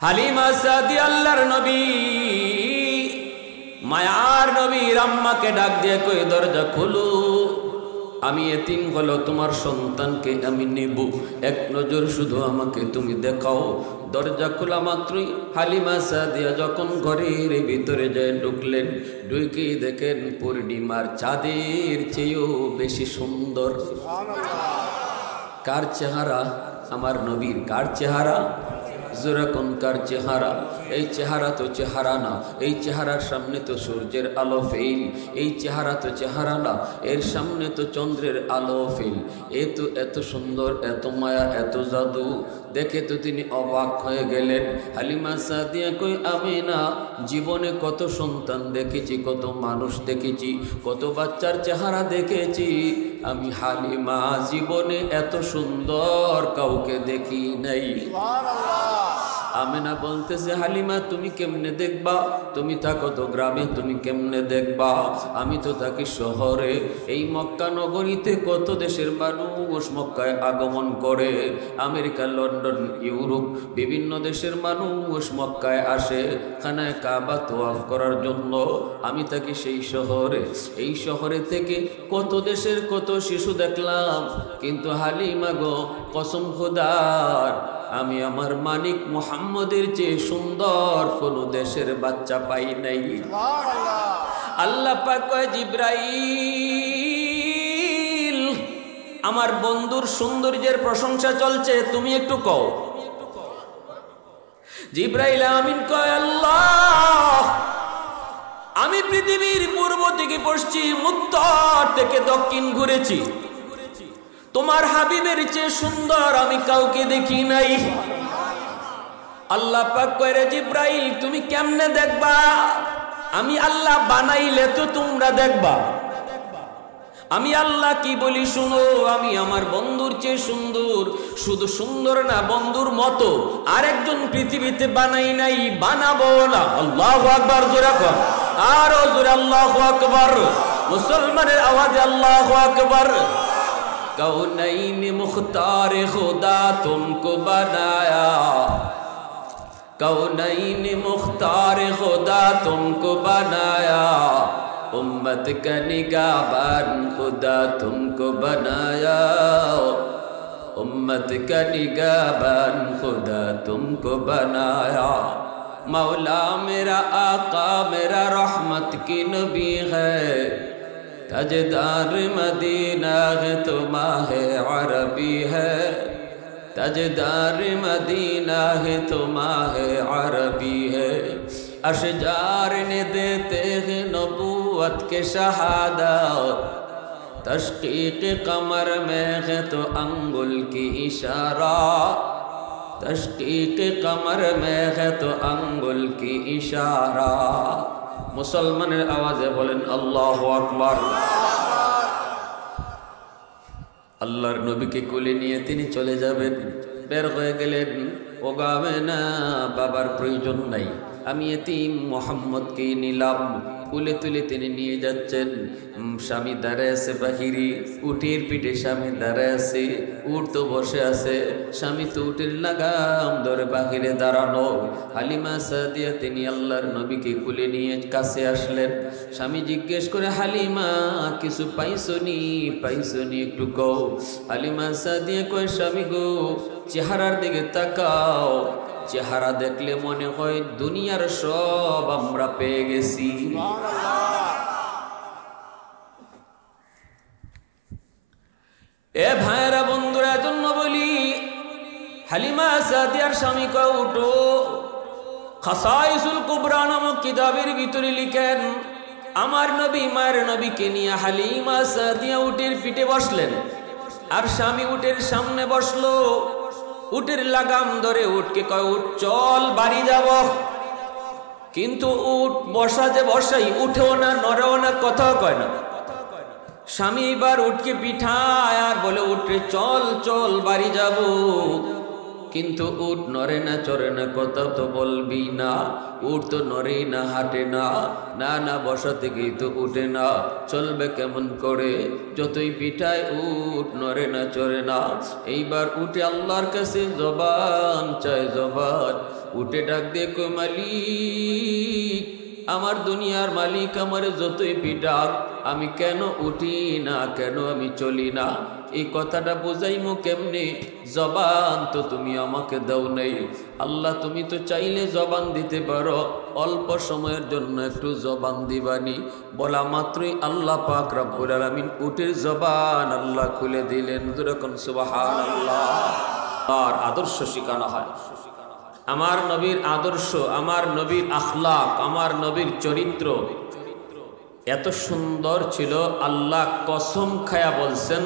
হালিমা সাদিয়া আল্লাহর নবী মায়ার নবীর আম্মাকে ডাক দিয়ে কই দরজা খুলো, আমি এতিম হলো তোমার সন্তানকে আমি নেব, এক নজর শুধু আমাকে তুমি দেখাও। দরজা খোলা মাত্রই হালিমা সাদিয়া যখন ঘরের ভিতরে যায় ঢুকলেন, ঢুকে দেখেন পূর্ণিমার চাঁদের চেয়েও বেশি সুন্দর। কার চেহারা? আমার নবীর। কার চেহারা? যেরকম কার চেহারা? এই চেহারা তো চেহারা না, এই চেহারার সামনে তো সূর্যের আলো ফেল, এই চেহারা তো চেহারা না, এর সামনে তো চন্দ্রের আলো ফেল। এ তো এত সুন্দর, এত মায়া, এত জাদু দেখে তো তিনি অবাক হয়ে গেলেন। হালিমা সাদিয়া কই আমি না জীবনে কত সন্তান দেখেছি, কত মানুষ দেখেছি, কত বাচ্চার চেহারা দেখেছি, আমি হালিমা জীবনে এত সুন্দর কাউকে দেখি নাই। আমেনা বলতেছে হালিমা তুমি কেমনে দেখবা, তুমি থাকো তো গ্রামে, তুমি কেমনে দেখবা, আমি তো থাকি শহরে। এই মক্কা নগরীতে কত দেশের মানুষ মক্কায় আগমন করে, আমেরিকা, লন্ডন, ইউরোপ বিভিন্ন দেশের মানুষ মক্কায় আসে খানায় কাবা তোয়াফ করার জন্য। আমি থাকি সেই শহরে, এই শহরে থেকে কত দেশের কত শিশু দেখলাম, কিন্তু হালিমা গো কসম খোদার আমি আমার মানিক মুহাম্মদের চেয়ে সুন্দর কোন দেশের বাচ্চা পাই নাই। আল্লাহ পাক কয় জিব্রাইল আমার বন্ধুর সৌন্দর্যের প্রশংসা চলছে, তুমি একটু কও। জিব্রাইল আমিন কয় আল্লাহ আমি পৃথিবীর পূর্ব থেকে পশ্চিম, উত্তর থেকে দক্ষিণ ঘুরেছি, তোমার হাবিবের চেয়ে সুন্দর আমি কাউকে দেখি নাই। আল্লাহ পাক কয় জিব্রাইল তুমি কেমনে দেখবা, আমি আল্লাহ বানাইলে তো তোমরা দেখবা। আমি আল্লাহ কি বলি শুনো, আমি আমার বন্ধুর চেয়ে সুন্দর, শুধু সুন্দর না বন্ধুর মতো আরেকজন পৃথিবীতে বানাই নাই, বানাবো না। আল্লাহু আকবার জোরে কর, আরো জোরে আল্লাহু আকবার, মুসলমানের আওয়াজে আল্লাহু আকবার। कौनैन मुख्तार खुदा तुमको बनाया, कौनैन मुख्तार खुदा तुमको बनाया, उम्मत का निगाहबान खुदा तुमको बनाया, उम्मत का निगाहबान खुदा तुमको बनाया। मौला मेरा आका मेरा रहमत की नबी है, ताजदार मदीना है तो माहे अरबी है, ताजदार मदीना है तो माहे अरबी है। अशजार ने देते हैं नबूवत के शहादत, तशकीक कमर में है तो अंगुल की इशारा, तशकीक कमर में है तो अंगुल की इशारा। মুসলমানের আওয়াজে বলেন আল্লাহু আকবার। আল্লাহর নবীকে কোলে নিয়ে তিনি চলে যাবেন, বের হয়ে গেলেন। ও গাবে না বাবার প্রয়োজন নাই, আমি এতিম মোহাম্মদকে নিলাম। কুলে তুলে তিনি নিয়ে যাচ্ছেন। স্বামী দাঁড়ায় আছে বাহিরে, উটের পিঠে স্বামী দাঁড়ায় আছে, উট তো বসে আছে, স্বামী তো উটের লাগাম ধরে বাহিরে দাঁড়ানো। হালিমা সাদিয়া তিনি আল্লাহর নবীকে কুলে নিয়ে কাছে আসলেন। স্বামী জিজ্ঞেস করে হালিমা কিছু পাইছনি, পাইছনি একটু কও। হালিমা সাদিয়া কয় স্বামী গো চেহারার দিকে তাকাও, চেহারা দেখলে মনে হয় দুনিয়ার সব আমরা পেয়ে গেছি। এ ভাইরা বন্ধুরা জন্য বলি, হালিমা সাদিয়ার স্বামী কয় উঠো। খাসাইসুল কুবরা নামক কিতাবের ভিতরে লিখেন আমার নবী মায়ের নবীকে নিয়ে হালিমা সাদিয়া উটের পিঠে বসলেন, আর স্বামী উটের সামনে বসলো। উটের লাগাম ধরে উটকে কয় উট চল বাড়ি যাব, কিন্তু উট বসা যে বসাই উঠেও না নড়েও না, কথাও কয় না। স্বামী এবার উটকে পিঠায় আর বলে উঠে চল চল বাড়ি যাব, কিন্তু উট নড়ে না চড়ে না, কথা তো বলবি না। উট তো নড়েই না হাঁটে না, না না বসা থেকেই তো উঠে না, চলবে কেমন করে? যতই পিঠায় উট নড়ে না চড়ে না। এইবার উঠে আল্লাহর কাছে জবান চায় জবান, উঠে ডাক দিয়ে কই, মালিক, আমার দুনিয়ার মালিক আমার যতই পিটাক, আমি কেন উঠি না, কেন আমি চলি না? এই কথাটা বুঝাইমু কেমনে? জবান তো তুমি আমাকে দাও নাই। আল্লাহ, তুমি তো চাইলে জবান দিতে পারো, অল্প সময়ের জন্য একটু জবান দিবানি। বলা মাত্রই আল্লাহ পাক রব্বুল আলামিন উটের জবান আল্লাহ খুলে দিলেন। যেরকম সুবহানাল্লাহ। আর আদর্শ শিখানো হয়, আমার নবীর আদর্শ, আমার নবীর আখলাক, আমার নবীর চরিত্র এত সুন্দর ছিল, আল্লাহ কসম খায়া বলছেন,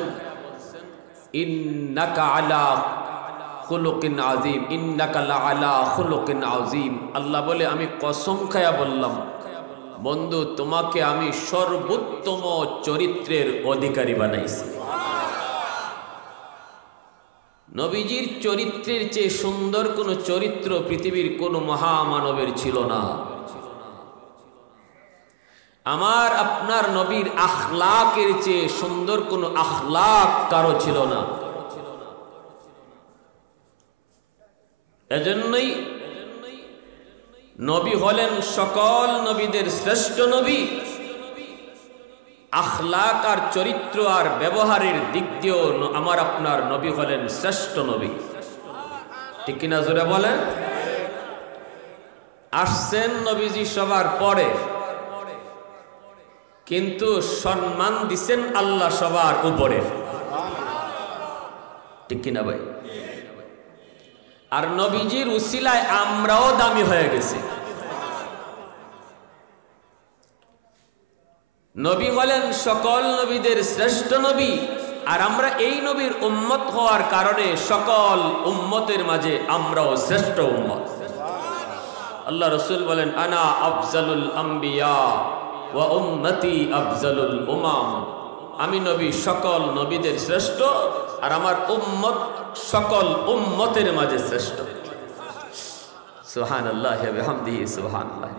ইন্নাকা আলা খুলুকিন আযীম, ইন্নাকা লাআলা খুলুকিন আযীম। আল্লাহ বলে, আমি কসম খায়া বললাম, বন্ধু, তোমাকে আমি সর্বোত্তম চরিত্রের অধিকারী বানাইছি। নবীজির চরিত্রের চেয়ে সুন্দর কোন চরিত্র পৃথিবীর কোন মহামানবের ছিল না। আমার আপনার নবীর আখলাকের চেয়ে সুন্দর কোন আখলাক কারো ছিল না। এজন্যই নবী হলেন সকল নবীদের শ্রেষ্ঠ নবী। আখলাক আর চরিত্র আর ব্যবহারের দিক দিয়েও আমার আপনার নবী হলেন শ্রেষ্ঠ নবী। ঠিক কিনা জোরে বলেন? আসছেন নবীজি সবার পরে, কিন্তু সম্মান দিছেন আল্লাহ সবার উপরে। ঠিক কিনা ভাই? আর নবীজির উসিলায় আমরাও দামি হয়ে গেছি। নবী হলেন সকল নবীদের শ্রেষ্ঠ নবী, আর আমরা এই নবীর উম্মত হওয়ার কারণে সকল উম্মতের মাঝে আমরাও শ্রেষ্ঠ উম্মত। আল্লাহ রাসূল বলেন, আনা আফজালুল আম্বিয়া ওয়া উম্মতি আফজালুল উমাম। আমি নবী সকল নবীদের শ্রেষ্ঠ, আর আমার উম্মত সকল উম্মতের মাঝে শ্রেষ্ঠ। সুবহানাল্লাহ ওয়া বিহামদিহি সুবহানাল্লাহ।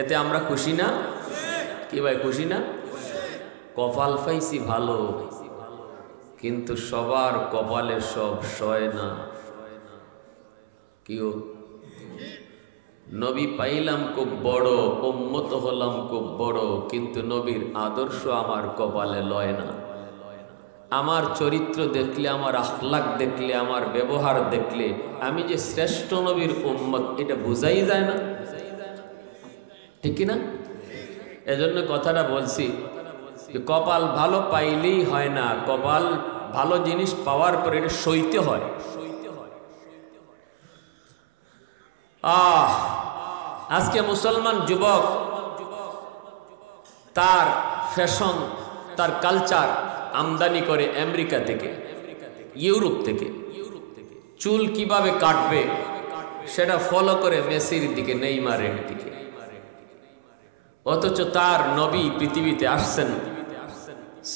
এতে আমরা খুশি না? কি ভাই, খুশি না? কপাল পাইছি ভালো, কিন্তু সবার কপালে সব সয় না। কিও নবী পাইলাম খুব বড়, উম্মত হলাম খুব বড়, কিন্তু নবীর আদর্শ আমার কপালে লয় না। আমার চরিত্র দেখলে, আমার আখলাক দেখলে, আমার ব্যবহার দেখলে আমি যে শ্রেষ্ঠ নবীর উম্মত এটা বোঝাই যায় না। ঠিক কিনা? এজন্য কথাটা বলছি যে কপাল ভালো পাইলেই হয় না, কপাল ভালো জিনিস পাওয়ার পরে এটা সইতে হয়। আজকে মুসলমান যুবক তার ফ্যাশন, তার কালচার আমদানি করে আমেরিকা থেকে, ইউরোপ থেকে। চুল কিভাবে কাটবে সেটা ফলো করে মেসির দিকে, নেইমারের দিকে। অথচ তার নবী পৃথিবীতে আসছেন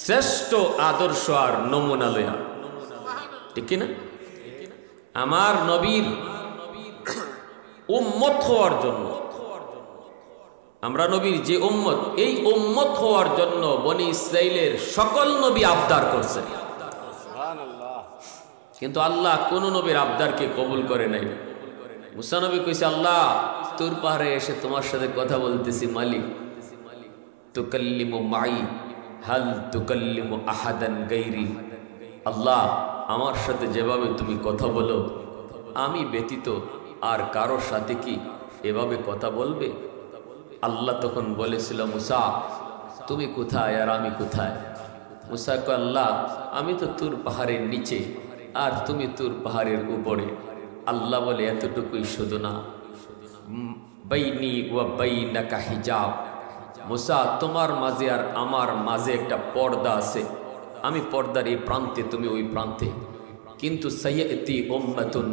শ্রেষ্ঠ আদর্শ আর নমুনা লয়া। ঠিক কিনা? আমার নবীর উম্মত হওয়ার জন্য, আমরা নবীর যে উম্মত, এই উম্মত হওয়ার জন্য বনি ইসরাইলের সকল নবী আবদার করছে, কিন্তু আল্লাহ কোন নবীর আবদারকে কবুল করে নাই। মুসা নবী কইছে, আল্লাহ তুর পাহাড়ে এসে তোমার সাথে কথা বলতেছি, মালিক তুকাল্লিমু মাই হাল তুকাল্লিমু আহাদান গায়রি। আল্লাহ, আমার সাথে যেভাবে তুমি কথা বলো, আমি ব্যতীত আর কারোর সাথে কি এভাবে কথা বলবে? আল্লাহ তখন বলেছিল, মুসা তুমি কোথায় আর আমি কোথায়? মুসা কয়, আল্লাহ আমি তো তুর পাহাড়ের নিচে আর তুমি তুর পাহাড়ের উপরে। আল্লাহ বলে, এতটুকুই শুধু না, বাইনি ওয়া বাইনাকা হিজাব। মুসা, তোমার মাঝে আর আমার মাঝে একটা পর্দা আছে, আমি পর্দার এই প্রান্তে, তুমি ওই প্রান্তে। কিন্তু সাইয়্যিতি উম্মাতুন,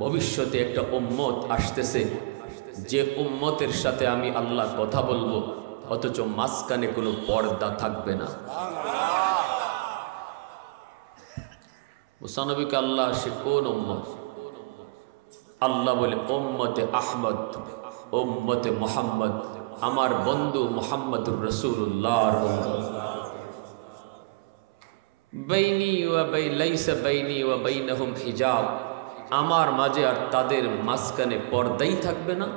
ভবিষ্যতে একটা উম্মত আসতেছে, যে উম্মতের সাথে আমি আল্লাহ কথা বলবো, অথচ মাঝখানে কোনো পর্দা থাকবে না। মুসা নবীকে আল্লাহ, সে কোন উম্মত? আল্লাহ বলে, উম্মতে আহমদ, উম্মতে মুহাম্মদ, আমার বন্ধু মুহাম্মদুর রাসূলুল্লাহ। বাইনি ওয়া লাইসা বাইনি ওয়া বাইনহুম হিজাব, আমার মাঝে আর তাদের মাঝখানে পর্দাই থাকবে না।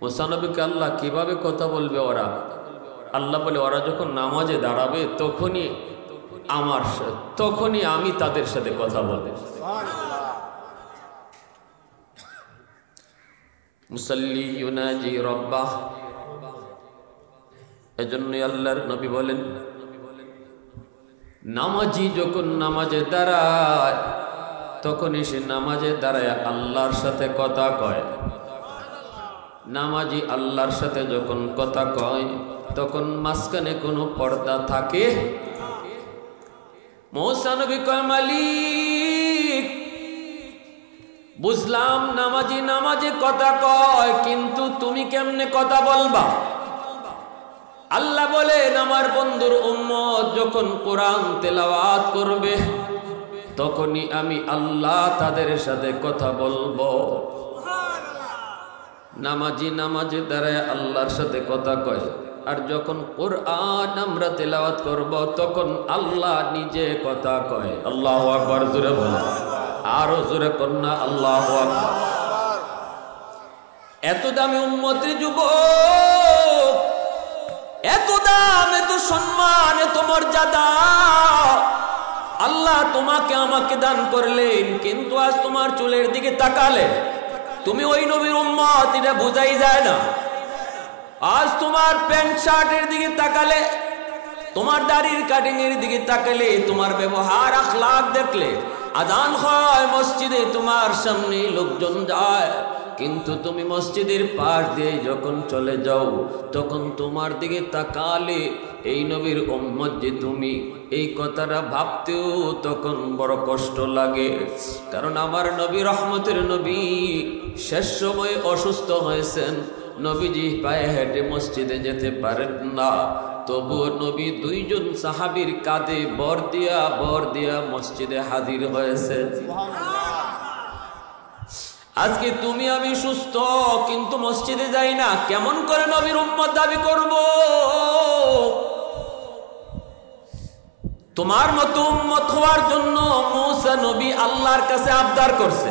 মুসা নবীকে আল্লাহ কিভাবে কথা বলবে ওরা? আল্লাহ বলে ওরা যখন নামাজে দাঁড়াবে তখনই আমি তাদের সাথে কথা বলবো। মুসাল্লি ইউনাজি রব্বাহ, এজন্যই আল্লাহর নবী বলেন নামাজি যখন নামাজে দাঁড়ায় তখনই সে নামাজে দাঁড়ায় আল্লাহর সাথে কথা কয়। নামাজি আল্লাহর সাথে যখন কথা কয় তখন মাঝখানে কোনো পর্দা থাকে। মুসা নবী কয় মালিক, বুঝলাম নামাজি নামাজে কথা কয়, কিন্তু তুমি কেমনে কথা বলবা? আল্লাহ বলেন আমার বন্ধুর উম্মত যখন কোরআন তেলাওয়াত করবে তখনই আমি আল্লাহ তাদের সাথে কথা বলবো। নামাজি নামাজে দাঁড়ায় আল্লাহর সাথে কথা কয়, আর যখন কোরআন আমরা তেলাওয়াত করব তখন আল্লাহ নিজে কথা কয়। আল্লাহু আকবার জোরে বলেন, আরো জোরে কন্যা আল্লাহু আকবার। এত দামি উম্মতের যুবক, এত দাম, এত সম্মান, এত মর্যাদা আল্লাহ তোমাকে আমাকে দান করলেন, কিন্তু আজ তোমার চুলের দিকে তাকালে তুমি ওই নবীর উম্মত, এটা বোঝাই যায় না। আজ তোমার প্যান্ট শার্টের দিকে তাকালে, তোমার দাড়ির কাটিং এর দিকে তাকালে, তোমার ব্যবহার আখলাক দেখলে, আজান হয় মসজিদে তোমার সামনে লোকজন যায়, কিন্তু তুমি মসজিদের পাশ দিয়ে যখন চলে যাও তখন তোমার দিকে তাকালে এই নবীর উম্মত যে তুমি, এই কথাটা ভাবতেও তখন বড় কষ্ট লাগে। কারণ আমার নবী রহমতের নবী শেষ সময় অসুস্থ হয়েছেন, নবীজি পায়ে হেঁটে মসজিদে যেতে পারেন না, তবুও নবী দুইজন সাহাবীর কাঁধে বর দিয়া মসজিদে হাজির হয়েছে। আজকে তুমি আমি সুস্থ কিন্তু মসজিদে যাই না, কেমন করে নবীর উম্মত দাবি করব? তোমার মতো উম্মত হওয়ার জন্য মুসা নবী আল্লাহর কাছে আবদার করছে।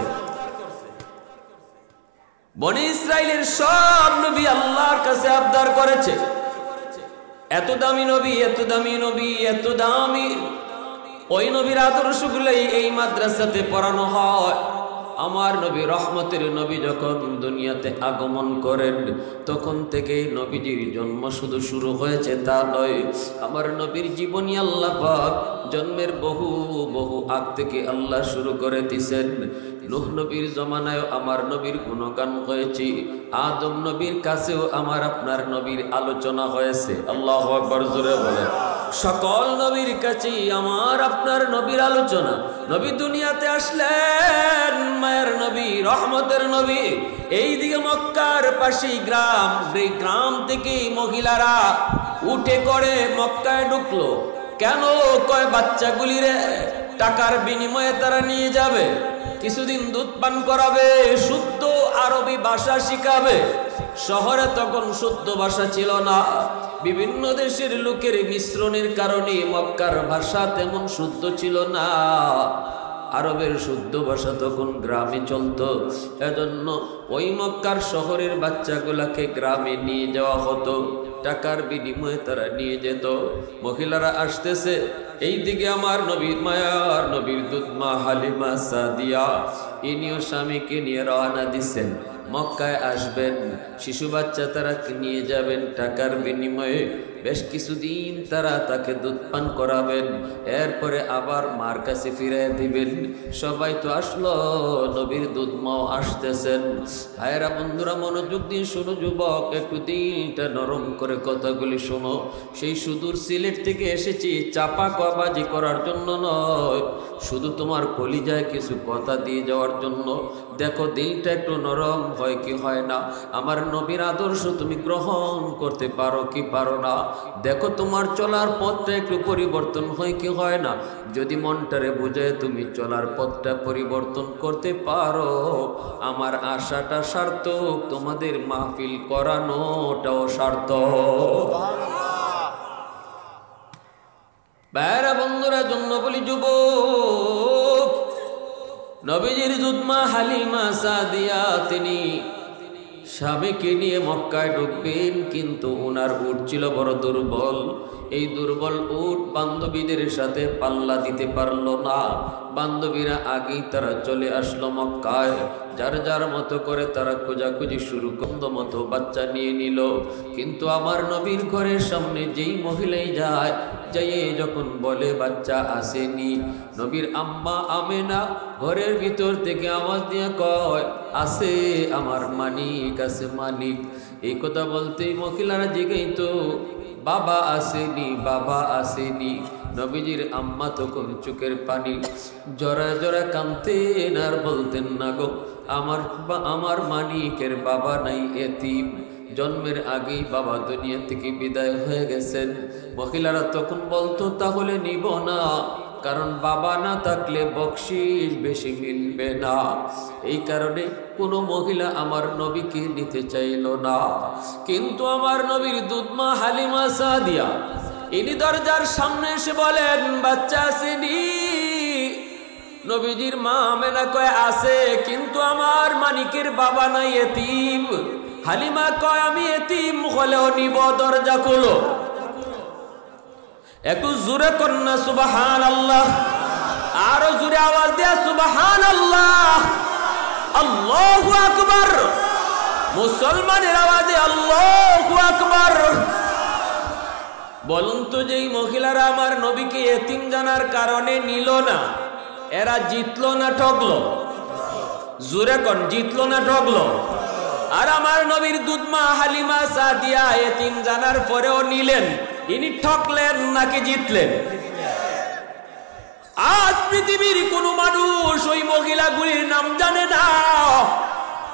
বনি ইসরাইলের সব নবী আল্লাহর কাছে আবদার করেছে, এত দামি নবী, এত দামি নবী, এত দামি। ওই নবীর আদর্শগুলোই এই মাদ্রাসাতে পড়ানো হয়। আমার নবী রহমতের নবী যখন দুনিয়াতে আগমন করেন তখন থেকেই নবীজির জন্ম শুধু শুরু হয়েছে তা নয়, আমার নবীর জীবনী আল্লাহ পাক জন্মের বহু আগ থেকে আল্লাহ শুরু করে দিয়েছেন। নূহ নবীর জমানায় আমার নবীর গুণগান হয়েছে, আদম নবীর কাছেও আমার আপনার নবীর আলোচনা হয়েছে। আল্লাহু আকবার জোরে বলেন। সকল নবীর কাছেই আমার আপনার নবীর আলোচনা। নবী দুনিয়াতে আসলেন, মায়ের নবী, রহমতের নবী। এইদিকে মক্কার পাশেই গ্রাম, এই গ্রাম থেকে মহিলারা উঠে করে মক্কায় ঢুকলো। কেন? কয় বাচ্চাগুলিরে টাকার বিনিময়ে তারা নিয়ে যাবে, কিছুদিন দুধ পান করাবে, শুদ্ধ আরবি ভাষা শিখাবে। শহরে তখন শুদ্ধ ভাষা ছিল না, বিভিন্ন দেশের লোকের মিশ্রণের কারণে মক্কার ভাষা তেমন শুদ্ধ ছিল না। আরবের শুদ্ধ ভাষা তখন গ্রামে চলতো, এজন্য ওই মক্কার শহরের বাচ্চাগুলাকে গ্রামে নিয়ে যাওয়া হতো, টাকার বিনিময়ে তারা নিয়ে যেত। মহিলারা আসতেছে, এই দিকে আমার নবীর মায়ার নবীর দুধ মা হালিমা সাদিয়া ইনিও স্বামীকে নিয়ে রওনা দিচ্ছেন, মক্কায় আসবেন, শিশু বাচ্চা তারা নিয়ে যাবেন টাকার বিনিময়ে। বেশ কিছুদিন তারা তাকে দুধ পান করাবেন, এরপরে আবার মার কাছে ফিরে দিবেন। সবাই তো আসলো, নবীর দুধ মাও আসতেছেন। ভাইয়েরা, বন্ধুরা, মনোযোগ দিয়ে শোনো যুবক, একটু দিলটা নরম করে কথাগুলি শোনো। সেই সুদূর সিলেট থেকে এসেছি চাপা কবাজি করার জন্য নয়, শুধু তোমার কলিজায় কিছু কথা দিয়ে যাওয়ার জন্য। দেখো দিলটা একটু নরম হয় কি হয় না, আমার নবীর আদর্শ তুমি গ্রহণ করতে পারো কি পারো না। দেখো তোমার চলার পথটা একটু পরিবর্তন হয় কি হয় না। যদি মনটারে বুঝায় তুমি চলার পথটা পরিবর্তন করতে পারো, আমার আশাটা সার্থক, তোমাদের মাহফিল করানোটাও সার্থক। ভাইরা বন্ধুরা, জন্য বলি যুবক, নবীজির দুধমা হালিমা সাদিয়া তিনি স্বামীকে নিয়ে মক্কায় ঢুকবেন, কিন্তু ওনার উট ছিল বড় দুর্বল। এই দুর্বল উট বান্ধবীদের সাথে পাল্লা দিতে পারল না। বান্ধবীরা আগেই তারা চলে আসলো মক্কায়। যার যার মতো করে তারা খোঁজাখুঁজি শুরু করল, মতো বাচ্চা নিয়ে নিল। কিন্তু আমার নবীর ঘরের সামনে যেই মহিলাই যায়, যাইয়ে যখন বলে বাচ্চা আসেনি, নবীর আম্মা আমেনা ঘরের ভিতর থেকে আওয়াজ দিয়ে কয়, আছে আমার মানিক, আছে মানিক। এই কথা বলতেই মহিলারা জিগাইতো, বাবা আসেনি, বাবা আসেনি। নবীজির আম্মা তখন চোখের পানি জরা জরা কাঁদতেন আর বলতেন, না গো, আমার মানিকের বাবা নাই, এতিম। জন্মের আগেই বাবা দুনিয়া থেকে বিদায় হয়ে গেছেন। মহিলারা তখন বলতো, তাহলে নিব না, কারণ বাবা না থাকলে বকশিশ বেশি মিলবে না। এই কারণে কোনো মহিলা আমার নবীকে নিতে চাইল না। কিন্তু আমার নবীর দুধমা হালিমা সাদিয়া ইনি দরজার সামনে এসে বলেন, বাচ্চা আসেনি। নবীজির মা আমেনা কয়, আছে, কিন্তু আমার মানিকের বাবা নাই, এতিম। হালিমা কয়, আমি এতিম হলেও নিব, দরজা খুলো। একটু জোরে কন্যা সুবহানাল্লাহ, আরো জোরে আওয়াজ দেয়া সুবহানাল্লাহ, আল্লাহু আকবার। মুসলমানের আওয়াজে আল্লাহু আকবার। বলুন তো, যেই মহিলারা আমার নবীকে এতিম জানার কারণে নিল না, এরা জিতলো না ঠকলো? জোরে কোন, জিতলো না ঠকলো? আর আমার নবীর দুধমা হালিমা সাদিয়া এতিম জানার পরেও নিলেন, ইনি ঠকলেন নাকি জিতলেন? আজ পৃথিবীর কোন মানুষ ওই মহিলাগুলির নাম জানে না।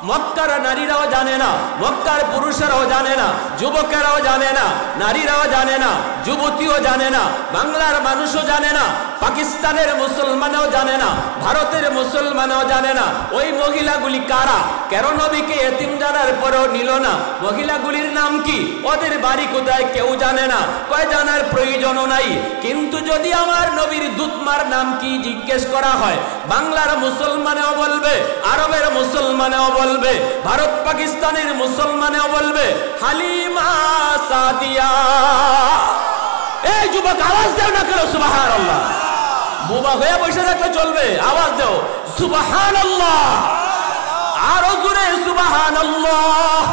মক্কার নারীরাও জানে না, মক্কার পুরুষেরাও জানে না, যুবকেরাও জানে না, নারীরাও জানে না, যুবতীও জানে না, বাংলার মানুষও জানে না, পাকিস্তানের মুসলমানও জানে না, ভারতের মুসলমানও জানে না ওই মহিলাগুলি কারা, কেন নবীকে এতিম জানার পরেও নিল না। মহিলাগুলির নাম কি, ওদের বাড়ি কোথায় কেউ জানে না, কয় জানার প্রয়োজনও নাই। কিন্তু যদি আমার নবীর দুধমার নাম কি জিজ্ঞেস করা হয়, বাংলার মুসলমানেও বলবে, আরবের মুসলমানেও বলবে, ভারত পাকিস্তানের মুসলমানেও বলবে, হালিমা সাদিয়া। এই যুবক, আওয়াজ দেও না কেন সুবহানাল্লাহ? বোবা হয়ে বসে থাকলে চলবে, আওয়াজ দাও সুবহানাল্লাহ, আরো জোরে সুবহানাল্লাহ।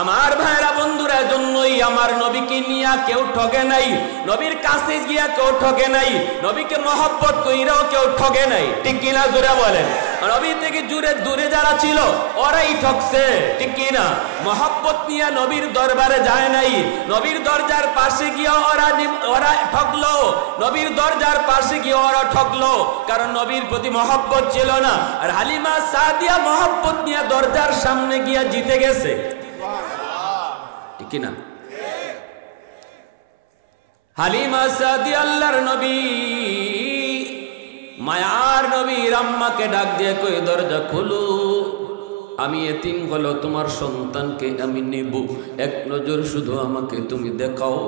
আমার ভাইরা বন্ধুরা, জন্যই আমার নবীকে নিয়ে কেউ ঠকে নাই, নবীর কাছে গিয়া কেউ ঠকে নাই, নবীকে মহব্বত কইরাও কেউ ঠকে নাই, ঠিক কিনা জোরে বলেন? নবী থেকে দূরে যারা ছিল ওরাই ঠকছে, ঠিক কিনা? মহব্বত নিয়ে নবীর দরবারে যায় নাই, নবীর দরজার পাশে গিয়া ওরা ঠকলো, নবীর দরজার পাশে গিয়ে ওরা ঠকলো, কারণ নবীর প্রতি মহব্বত ছিল না। আর হালিমা সাদিয়া মহব্বত নিয়ে দরজার সামনে গিয়া জিতে গেছে, ঠিক কিনা? হালিমা সাদিয়া আল্লাহর নবী, মায়ার নবীর আম্মাকে ডাক দিয়ে কই, দরজা খুলো, আমি এতিম হলো তোমার সন্তানকে আমি নেব, এক নজর শুধু আমাকে তুমি দেখাও।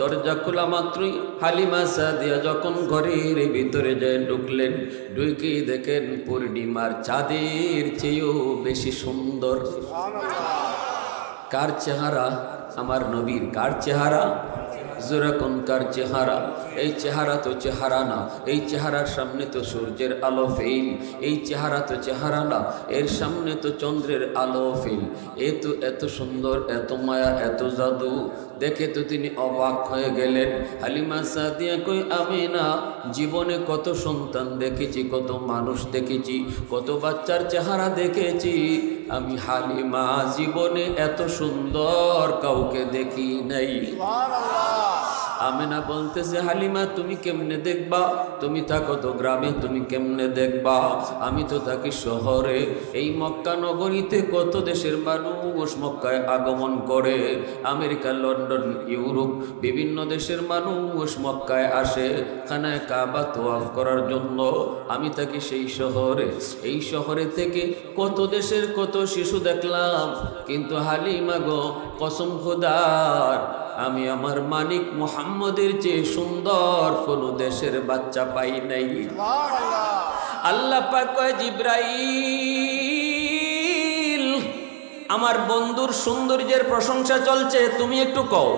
দরজা খোলা মাত্রই হালিমা সাদিয়া যখন ঘরের ভিতরে যায় ঢুকলেন, ঢুকেই দেখেন পূর্ণিমার চাঁদের চেয়েও বেশি সুন্দর। কার চেহারা? আমার নবীর। কার চেহারা? যেরকম কার চেহারা? এই চেহারা তো চেহারা না, এই চেহারার সামনে তো সূর্যের আলো ফেল, এই চেহারা তো চেহারা না, এর সামনে তো চন্দ্রের আলো ফেল। এ তো এত সুন্দর, এত মায়া, এত জাদু দেখে তো তিনি অবাক হয়ে গেলেন। হালিমা সাদিয়া কই, আমি না জীবনে কত সন্তান দেখেছি, কত মানুষ দেখেছি, কত বাচ্চার চেহারা দেখেছি, আমি হালিমা জীবনে এত সুন্দর কাউকে দেখি নাই। আমেনা বলতেছে, হালিমা তুমি কেমনে দেখবা? তুমি থাকো তো গ্রামে, তুমি কেমনে দেখবা? আমি তো থাকি শহরে। এই মক্কা নগরীতে কত দেশের মানুষ মক্কায় আগমন করে, আমেরিকা, লন্ডন, ইউরোপ বিভিন্ন দেশের মানুষ মক্কায় আসে খানায় কাবা তোয়াফ করার জন্য। আমি থাকি সেই শহরে। এই শহরে থেকে কত দেশের কত শিশু দেখলাম, কিন্তু হালিমা গো, কসম খোদার, আমি আমার মানিক মুহাম্মদের চেয়ে সুন্দর কোন দেশের বাচ্চা পাই নাই। আল্লাহ পাক কয় জিব্রাইল আমার বন্ধুর সৌন্দর্যের প্রশংসা চলছে, তুমি একটু কও।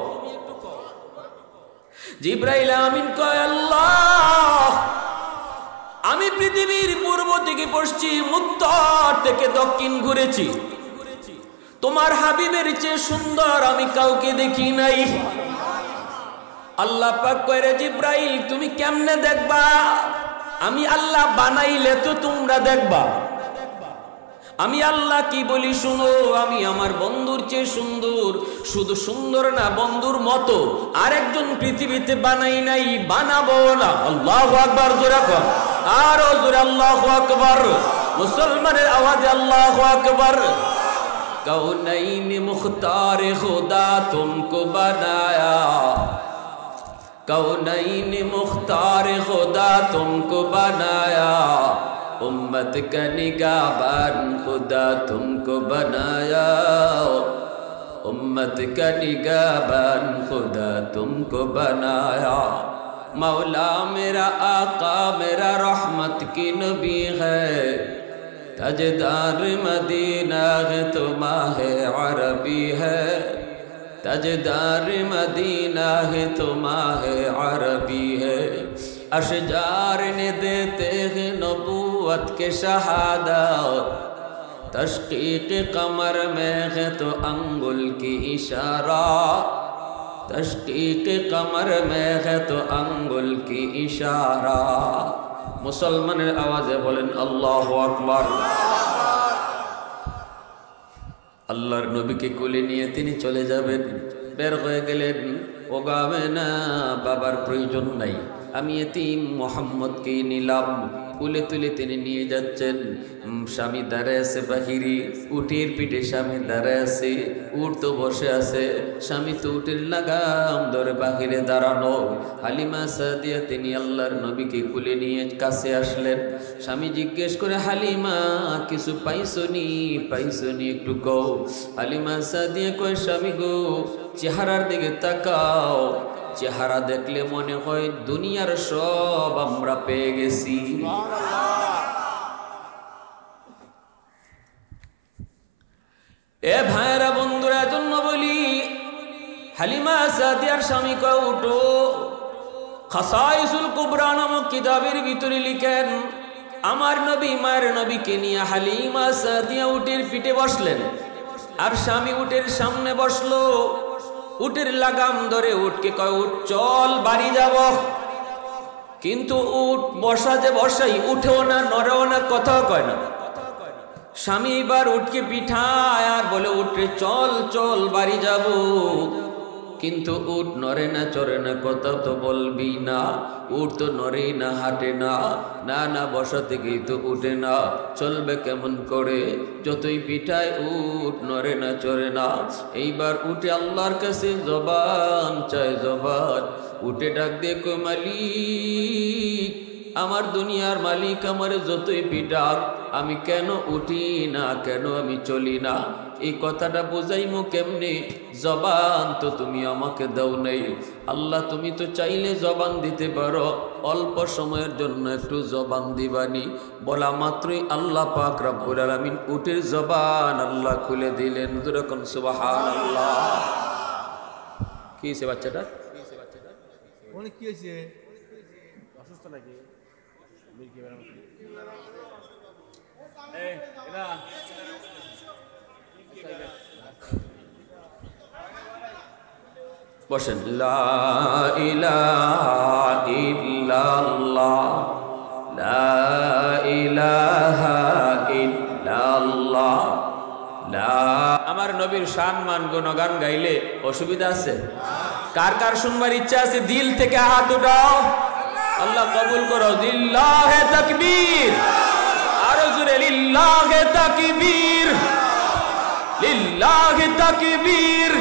জিব্রাইল আমিন কয় আল্লাহ আমি পৃথিবীর পূর্ব থেকে পশ্চিম উত্তর থেকে দক্ষিণ ঘুরেছি, তোমার হাবিবের চেয়ে সুন্দর আমি কাউকে দেখি নাই। আল্লাহ পাক কয় রে জিব্রাইল তুমি কেমনে দেখবা, আমি আল্লাহ বানাইলে তো তোমরা দেখবা। আমি আল্লাহ কি বলি শুনো, আমি আমার বন্ধুর চেয়ে সুন্দর, শুধু সুন্দর না বন্ধুর মতো আরেকজন পৃথিবীতে বানাই নাই, বানাবো না। আল্লাহু আকবার জোরে কর, আরো জোরে আল্লাহু আকবার। মুসলমানের আওয়াজে আল্লাহু আকবার। কৌনাইন মুখতার খুদা তুমকো বানায়া, कौनैन मुख्तार खुदा तुमको बनाया, उम्मत का निगाहबान खुदा तुमको बनाया, उम्मत का निगाहबान खुदा तुमको बनाया। मौला मेरा आका मेरा रहमत की नबी है, ताजदार मदीना है तो माहे अरबी है, ताजदार मदीना है तो माहे अरबी है। अशजार ने देते हैं नबूवत के शहादत, तशकीक कमर में है तो अंगुल की इशारा, तशकीक कमर में है तो अंगुल की इशारा। मुसलमाনের आवाज़े बोलें अल्लाहु अकबर। আল্লাহর নবীকে কোলে নিয়ে তিনি চলে যাবেন, বের হয়ে গেলেন। ও গাবে না বাবার প্রয়োজন নাই, আমি এতিম মোহাম্মদকে নিলাম। কোলে তুলে তিনি নিয়ে যাচ্ছেন। স্বামী দাঁড়ায় আছে বাহিরে, উটের পিঠে স্বামী দাঁড়ায় আছে, উট তো বসে আছে, স্বামী তো উটের লাগাম ধরে বাহিরে দাঁড়ানো। হালিমা সাদিয়া তিনি আল্লাহর নবীকে কোলে নিয়ে কাছে আসলেন। স্বামী জিজ্ঞেস করে হালিমা কিছু পাইছনি, পাইছনি একটু কও। হালিমা সাদিয়া কয় স্বামী গো চেহারার দিকে তাকাও, চেহারা দেখলে মনে হয় দুনিয়ার সব আমরা পেয়ে গেছি। এ ভাইরা বন্ধুরা জন্য বলি, হালিমা সাদিয়ার স্বামী কয় উঠো। খাসাইসুল কুবরা নামক কিতাবের ভিতরে লিখেন আমার নবী মায়ের নবীকে নিয়ে হালিমা সাদিয়া উটের পিঠে বসলেন, আর স্বামী উটের সামনে বসলো। উটের লাগাম ধরে উটকে কয় উঠ চল বাড়ি যাব। কিন্তু উট বসা যে বসাই, উঠেও না নড়েও না, কথাও কয় না। স্বামী এবার উটকে পিঠায় আর বলে উঠে চল চল বাড়ি যাব। কিন্তু উট নড়ে না চড়ে না, কথা তো বলবি না। উট তো নড়েই না হাঁটে না, না না বসা থেকেই তো উঠে না, চলবে কেমন করে? যতই পিঠায় উট নড়ে না চড়ে না। এইবার উঠে আল্লাহর কাছে জবান চায়, জবান উঠে ডাক দিয়ে কই মালিক, আমার দুনিয়ার মালিক আমার যতই পিঠাক আমি কেন উঠি না, কেন আমি চলি না? এই কথাটা বুঝাইমু কেমনে? জবান তো তুমি আমাকে দাও নাই। আল্লাহ তুমি তো চাইলে জবান দিতে পারো, অল্প সময়ের জন্য একটু জবান দিবানি। বলা মাত্রই আল্লাহ পাক রব্বুল আলামিন উটের জবান আল্লাহ খুলে দিলেন। যেরকম সুবহানাল্লাহ। কি হয়েছে বাচ্চাটা? অনেক কি হয়েছে? অসুস্থ নাকি? বসেন। লা ইলাহা ইল্লাল্লাহ, লা ইলাহা ইল্লাল্লাহ, লা। আমার নবীর সম্মান গুণগান গাইলে অসুবিধা আছে? কার কার শুনবার ইচ্ছা আছে? দিল থেকে হাত উঠাও, আল্লাহ কবুল করো। লিল্লাহে তাকবীর, আরো জোরে লিল্লাহে তাকবীর, লিল্লাহে তাকবীর।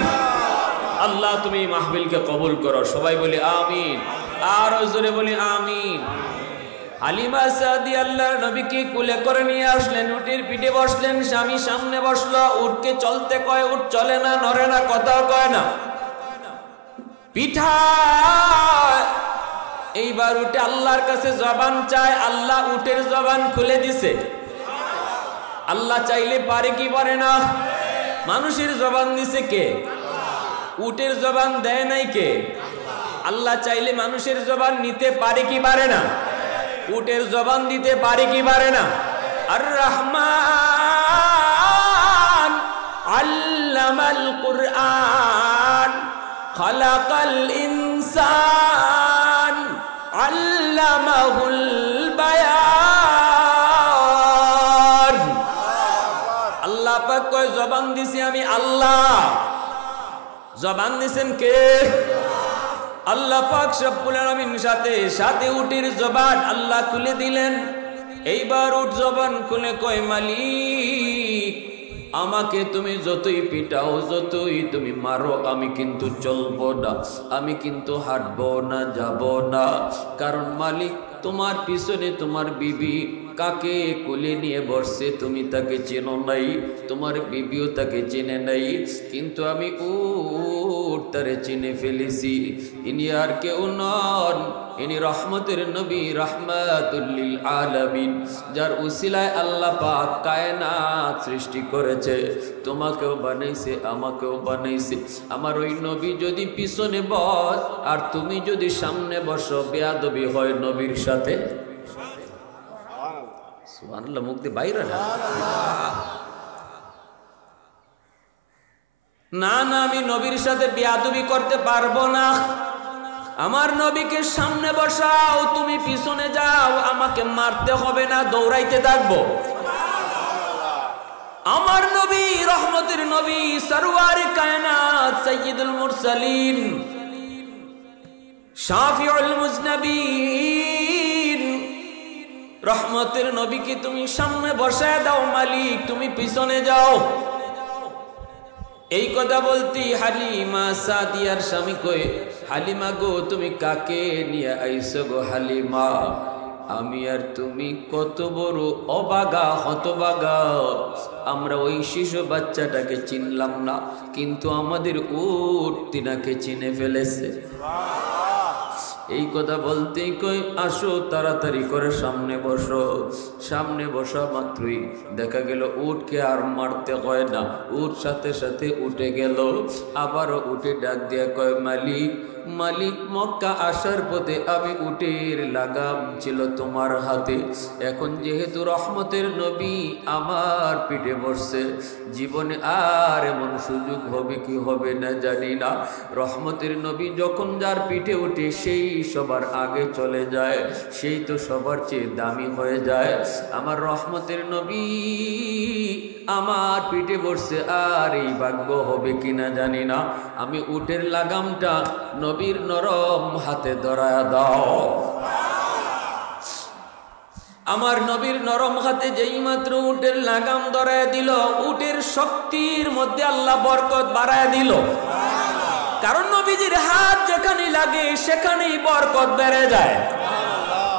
আল্লাহ তুমি মাহফিলকে কবুল করো। সবাই বলি আমিন, আরো জোরে বলি আমিন। হালিমা সাদিয়া আল্লাহর নবীকে কোলে করে নিয়ে আসলেন, উটের পিঠে বসলেন, স্বামী সামনে বসলো। উটকে চলতে কয়, উট চলে না, নড়ে না, কথাও কয় না। পিঠা এইবার উঠে আল্লাহর কাছে জবান চায়, আল্লাহ উটের জবান খুলে দিছে। আল্লাহ চাইলে পারে কি পারে না? মানুষের জবান দিছে কে? উটের জবান দেয় নাই কে? আল্লাহ চাইলে মানুষের জবান নিতে পারে কি পারে না? উটের জবান দিতে পারে কি পারে না? আর রহমান আল্লামাল কুরআন খালাকাল ইনসান আল্লামাহুল বায়ান। আল্লাহ পাক কয় জবান দিছি আমি আল্লাহ। জবান দিছেন কে? আল্লাহ পাক রব্বুল আলামিন সাথে উটের জবান আল্লাহ খুলে দিলেন। এইবার উট জবান খুলে কয় মালিক, আমাকে তুমি যতই পিটাও, যতই তুমি মারো, আমি কিন্তু চলবো না, আমি কিন্তু হাঁটবো না, যাব না। কারণ মালিক, তোমার পিছনে তোমার বিবি কাকে কোলে নিয়ে বসছে তুমি তাকে চেনো নাই, তোমার বিবিও তাকে চেনে নাই, কিন্তু আমি উট তারে চিনে ফেলেছি। ইনি আর কেউ নন, ইনি রহমতের নবী, রাহমাতুল লিল আলামিন, যার উসিলায় আল্লাহ পাক কায়নাত সৃষ্টি করেছে। তোমাকেও বানাইছে, আমাকেও বানাইছে। আমার ওই নবী যদি পিছনে বস আর তুমি যদি সামনে বসো, বেয়াদবি হয় নবীর সাথে। সুবহানাল্লাহ, মুখ দিয়ে বাইরে না। না না, আমি নবীর সাথে বেয়াদবি করতে পারবো না। আমার নবীকে সামনে বসাও, তুমি পিছনে যাও, আমাকে মারতে হবে না, দৌড়াইতে থাকবো। আমার নবী রহমতের নবী, সরওয়ারে কায়নাত, সাইয়্যিদুল মুরসালিন, শাফিউল মুজনাবিন, রহমতের নবীকে তুমি সামনে বসায় দাও মালিক, তুমি পিছনে যাও। এই কথা বলতি হালিমা সাদিয়ার স্বামী কই, হালিমা গো তুমি কাকে নিয়ে আইছো গো হালিমা? আমি আর তুমি কত বড় অবাগা, হতবাগা। আমরা ওই শিশু বাচ্চাটাকে চিনলাম না, কিন্তু আমাদের উট তিনাকে চিনে ফেলেছে। এই কথা বলতেই কই, আসো তাড়াতাড়ি করে সামনে বসো। সামনে বসা মাত্রই দেখা গেল উটকে আর মারতে হয় না, উট সাথে সাথে উঠে গেল। আবারও উঠে ডাক দিয়া কয়, মালিক মালিক, মক্কা আসার পথে আমি উটের লাগাম ছিল তোমার হাতে, এখন যেহেতু রহমতের নবী আমার পিঠে বসছে, জীবনে আর এমন সুযোগ হবে কি হবে না জানি না। রহমতের নবী যখন যার পিঠে উঠে সেই সবার আগে চলে যায়, সেই তো সবার চেয়ে দামি হয়ে যায়। আমার রহমতের নবী আমার পিঠে বসছে, আর এই ভাগ্য হবে কিনা জানি না। আমি উটের লাগামটা নবীর নরম হাতে ধরায়া দাও। আমার নবীর নরম হাতে যেই মাত্র উটের লাগাম ধরায়া দিল, উটের শক্তির মধ্যে আল্লাহ বরকত বাড়ায়া দিল। কারণ নবীজির হাত যেখানে লাগে সেখানেই বরকত বেড়ে যায়।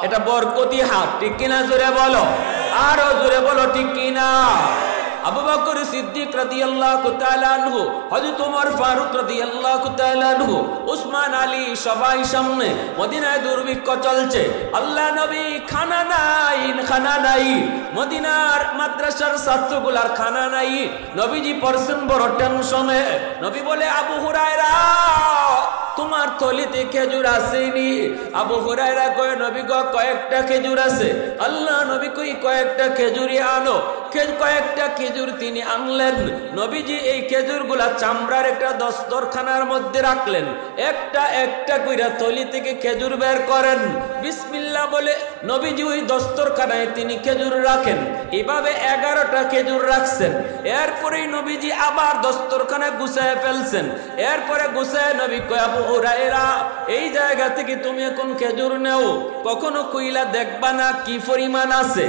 এটা বরকতি হাত, ঠিক কিনা? জোরে বলো, আরো জোরে বলো, ঠিক কিনা? আবু বকর সিদ্দিক রাদিয়াল্লাহু তাআলা আনহু, হযরত ওমর ফারুক রাদিয়াল্লাহু তাআলা আনহু, উসমান আলী, সবাই সামনে। মদিনায় দুর্ভিক্ষ চলছে, আল্লাহ নবী খানা নাই, মদিনার মাদ্রাসার ছাত্রগুলার খানা নাই। নবীজি পড়ছেন বড় টেনশনে। নবী বলে, আবু হুরায়রা তোমার থলিতে খেজুর আসেনি? আবু হুরায়রা কয়, নবী গো কয়েকটা খেজুর আছে। আল্লাহ নবী কই কয়েকটা খেজুরই আনো। কয়েকটা খেজুর তিনি আনলেন। নবীজি এই খেজুরগুলা চামড়ার একটা দস্তরখানার মধ্যে রাখলেন, একটা একটা কইরা থলি থেকে খেজুর বের করেন। বিসমিল্লাহ বলে নবীজি ওই দস্তরখানায় তিনি খেজুর রাখেন। এভাবে 11টা খেজুর রাখছেন। এরপরেই নবীজি আবার দস্তরখানায় গুছায় ফেলছেন। এরপরে গুছায় নবী কয়, আবু হুরায়রা এই জায়গা থেকে তুমি এখন খেজুর নেও, কখনো কইলা দেখবা না কি পরিমাণ আছে।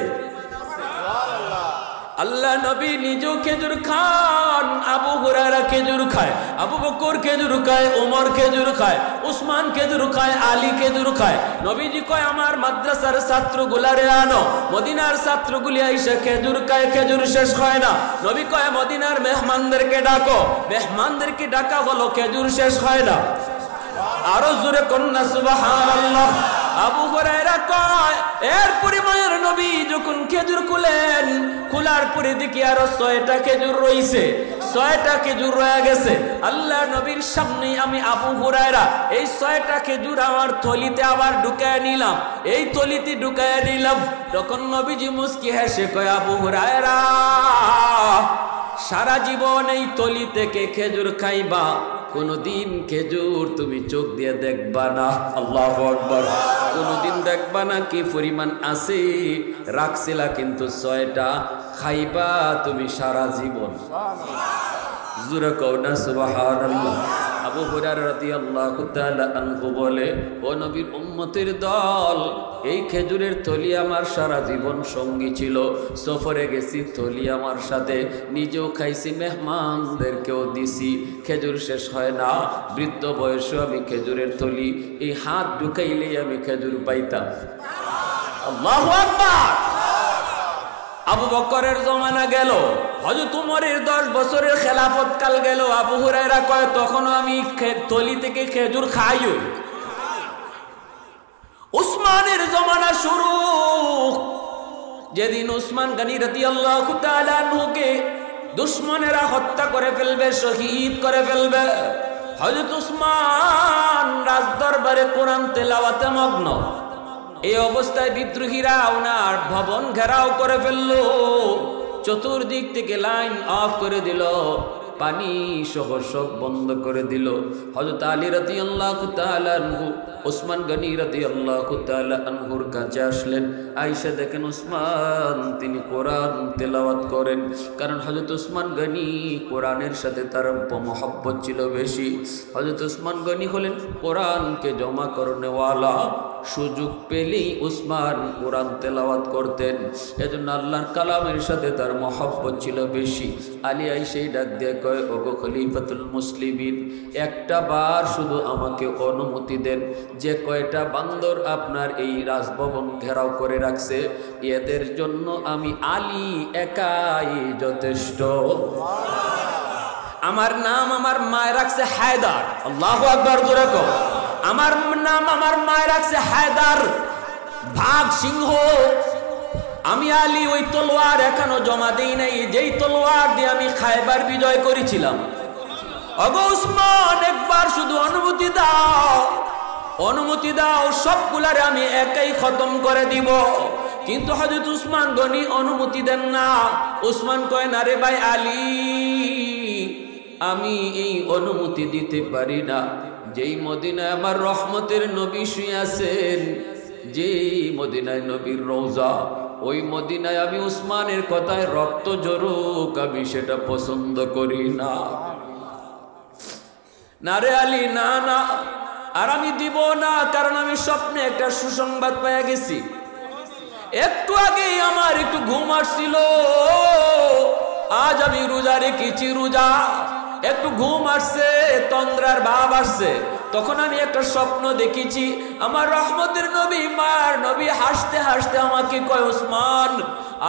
আল্লাহ নবী নিজেও খেজুর খান, আবু হুরায়রা খেজুর খায়, আবু বকর খেজুর খায়, ওমর খেজুর খায়, উসমান খেজুর খায়, আলী খেজুর খায়। নবীজি কয়, আমার মাদ্রাসার ছাত্রগুলারে আনো। মদিনার ছাত্রগুলি আইসা খেজুর খায়, খেজুর শেষ হয় না। নবী কয়, মদিনার মেহমানদেরকে ডাকো। মেহমানদেরকে ডাকা হলো, খেজুর শেষ হয় না। আরো জোরে কন্যা সুবহানাল্লাহ। আবু হুরায়রা কয় এরপরে মায়ের নবী যখন খেজুর খুলেন, খোলার পরে দেখি আরো 6টা খেজুর রইছে, 6টা খেজুর রয়ে গেছে। আল্লাহ নবীর সামনে আমি আবু হুরায়রা এই 6টা খেজুর আমার থলিতে আবার ঢুকায় নিলাম, এই থলিতে ঢুকায় নিলাম। তখন নবীজি মুস্কি হেসে কয় আবু হুরায়রা, সারা জীবন এই থলি থেকে খেজুর খাইবা, কোনদিন খেজুর তুমি চোখ দিয়ে দেখবা না। আল্লাহু আকবার। কোনদিন দেখবা না কি পরিমাণ আছে, রাখছিলা কিন্তু 6টা, খাইবা তুমি সারা জীবন। জোরে কও না সুবহানাল্লাহ। আবু হুরায়রা রাদিয়াল্লাহু তাআলা আনহু বলে, ও নবীর উম্মতের দল, এই খেজুরের থলি আমার সারা জীবন সঙ্গী ছিল। সফরে গেছি, থলি আমার সাথে, নিজেও খাইছি, মেহমানদেরকেও দিছি, খেজুর শেষ হয় না। বৃদ্ধ বয়সে আমি খেজুরের থলি এই হাত ঢুকাইলেই আমি খেজুর পাইতাম। আল্লাহু আকবার। আবু বকরের জমানা গেল, হযরত উমরের 10 বছরের খেলাফত কাল গেল। আবু হুরায়রা কয় তখনও আমি থলি থেকে খেজুর খাইও। উসমানের জমানা শুরু, যেদিন উসমান গনি রাদিয়াল্লাহু তাআলা আনহুকে দুশমনেরা হত্যা করে ফেলবে, শহীদ করে ফেলবে, হযরত উসমান রাজদরবারে কোরআন তেলাওয়াতে মগ্ন। এই অবস্থায় বিদ্রোহীরা ওনার ভবন ঘেরাও করে ফেললো, চতুর্দিক থেকে লাইন অফ করে দিল, পানি সহ সব বন্ধ করে দিল। হযরত আলী রাদিয়াল্লাহু তাআলা আনহু উসমান গনি রাদিয়াল্লাহু তাআলা আনহুর কাছে আসলেন। আয়েশা দেখেন উসমান তিনি কোরআন তেলাওয়াত করেন, কারণ হযরত উসমান গনি কোরআনের সাথে তার মহব্বত ছিল বেশি। হযরত উসমান গনি হলেন কোরআনকে জমা করনেওয়ালা, সুযোগ পেলেই উসমান কোরআন তেলাওয়াত করতেন, এজন্য আল্লাহর কালামের সাথে তার মহব্বত ছিল বেশি। আলী আয়েশা ডাক দিয়ে কয়, ওগো খলিফাতুল মুসলিমিন, একটা বার শুধু আমাকে অনুমতি দেন, যে কয়টা বান্দর আপনার এই রাজভবন ঘেরাও করে রাখছে, এদের জন্য আমি আলী একাই যথেষ্ট। আমার নাম আমার মায় রাখছে হায়দার। আল্লাহু আকবার জোরে কও। আমার নাম আমার মায় রাখছে হায়দার, ভাগ সিংহ। আমি আলী ওই তলোয়ার এখনো জমা দেই নাই, যেই তলোয়ার দিয়ে আমি খায়বার বিজয় করেছিলাম। ওগো উসমান, একবার শুধু অনুমতি দাও, অনুমতি দাও, সবগুলারে আমি একাই খতম করে দিব। কিন্তু হযরত উসমান গনি অনুমতি দেন না। উসমান কয়, না রে ভাই আলী, আমি এই অনুমতি দিতে পারি না। যেই মদিনায় আমার রহমতের নবী শুয়ে আছেন, যেই মদিনায় নবীর রওজা, ওই মদিনায় আমি উসমানের কথায় রক্ত ঝরুক, আমি সেটা পছন্দ করি না। না রে আলী, না না, আর আমি দিব না, কারণ আমি স্বপ্নে একটা সুসংবাদ পেয়ে গেছি। একটু আগেই আমার একটু ঘুম আসছিল, আজ আমি রোজা রেখেছি, রোজা একটু ঘুম আসছে, তন্দ্রার ভাব আসছে। তখন আমি একটা স্বপ্ন দেখেছি, আমার রহমতের নবী মার নবী হাসতে হাসতে আমাকে কয়, উসমান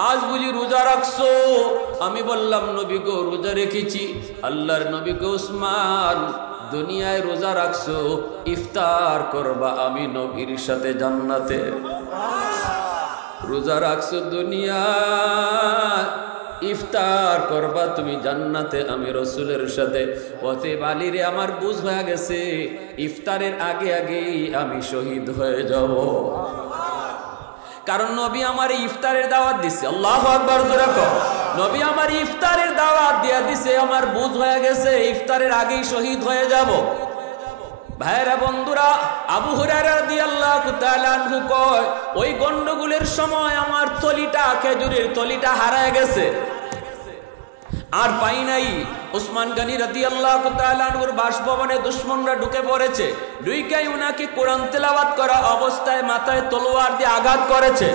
আজ বুঝি রোজা রাখছো? আমি বললাম, নবী গো রোজা রেখেছি। আল্লাহর নবী গো, উসমান দুনিয়ায় রোজা রাখছো, ইফতার করবা আমি নবীর সাথে জান্নাতে। রোজা রাখছো দুনিয়ায়, ইফতার করবা তুমি জান্নাতে আমি রসুলের সাথে। অতএব আলী রে, আমার বুঝ হয়ে গেছে ইফতারের আগে আগেই আমি শহীদ হয়ে যাব, কারণ নবী আমার ইফতারের দাওয়াত দিছে। আল্লাহু আকবার জোরে কও। নবী আমার ইফতারের দাওয়াত দিয়া দিছে, আমার বুঝ হয়ে গেছে ইফতারের আগেই শহীদ হয়ে যাব। ভাইরা বন্ধুরা, আবু হুরায়রা রাদিয়াল্লাহু তাআলা আনহু কয়, ওই গন্ডগোলের সময় আমার থলিটা, খেজুরের থলিটা হারায় গেছে, আর পাই নাই। উসমান গনি রাদিয়াল্লাহু তাআলা আনহুর বাসভবনে দুশমনরা ঢুকে পড়েছে, ঢুকেই উনাকে কোরআন তেলাওয়াত করা অবস্থায় মাথায় তলোয়ার দিয়ে আঘাত করেছে,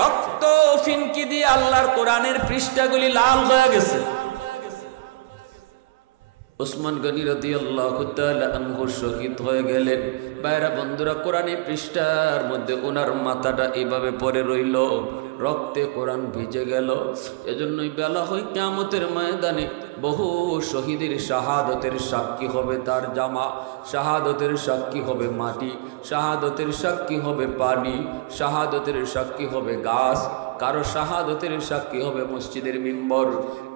রক্ত ফিনকি দিয়ে আল্লাহর কোরআনের পৃষ্ঠাগুলি লাল হয়ে গেছে। উসমান গনি রাদিয়াল্লাহু তাআলা আনহু শহীদ হয়ে গেলেন। ভাইরা বন্ধুরা, কোরআনের পৃষ্ঠার মধ্যে ওনার মাথাটা এইভাবে পড়ে রইল, রক্তে কোরআন ভিজে গেল। এজন্যই বেলা হয় কিয়ামতের ময়দানে বহু শহীদের শাহাদতের সাক্ষী হবে তার জামা, শাহাদতের সাক্ষী হবে মাটি, শাহাদতের সাক্ষী হবে পানি, শাহাদতের সাক্ষী হবে গাছ, কারো শাহাদতের সাক্ষী হবে মসজিদের মিম্বর,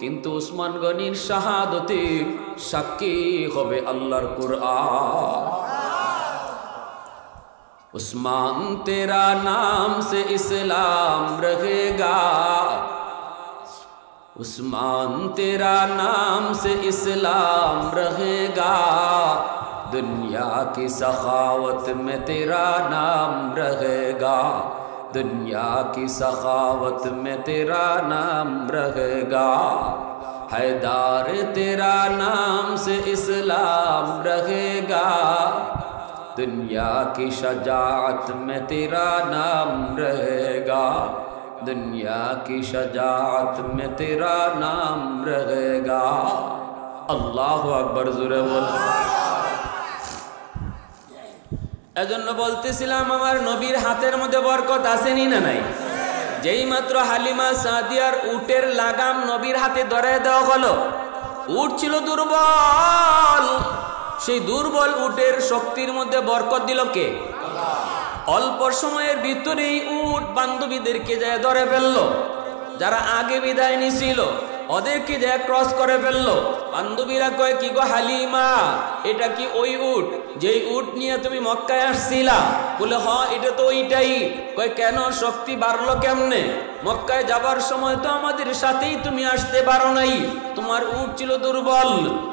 কিন্তু উসমান গনির শাহাদতের সাক্ষী হবে আল্লাহর কুরআন। उस्मान तेरा नाम से इस्लाम रहेगा, उस्मान तेरा नाम से इस्लाम रहेगा, दुनिया की सखावत में तेरा नाम रहेगा, दुनिया की सखावत में तेरा नाम रहेगा, हैदार तेरा नाम से इस्लाम रहेगा, दुनिया की शजाअत में तेरा नाम रहेगा, दुनिया की शजाअत में तेरा नाम रहेगा। अल्लाहु अकबर जुरे बोल। এজন্য বলতেছিলাম আমার নবীর হাতের মধ্যে বরকত আসেনি না নাই? যেই মাত্র হালিমা সাদিয়ার উটের লাগাম নবীর হাতে ধরে দেওয়া হলো, উট ছিল দুর্বল, সেই দুর্বল উটের শক্তির মধ্যে বরকত দিল কে? অল্প সময়ের ভিতরেই উট বান্ধবীদেরকে যায় ধরে ফেললো, যারা আগে বিদায় নিছিল ওদেরকে যায় ক্রস করে ফেললো। বান্ধবীরা কয়, কি গো হালিমা, এটা কি ওই উট যেই উট নিয়ে তুমি মক্কায় আসছিলা? বলে হ্যাঁ, এটা তো ওইটাই। কয় কেন, শক্তি বাড়লো কেমনে? মক্কায় যাবার সময় তো আমাদের সাথেই তুমি আসতে পারো নাই, তোমার উট ছিল দুর্বল,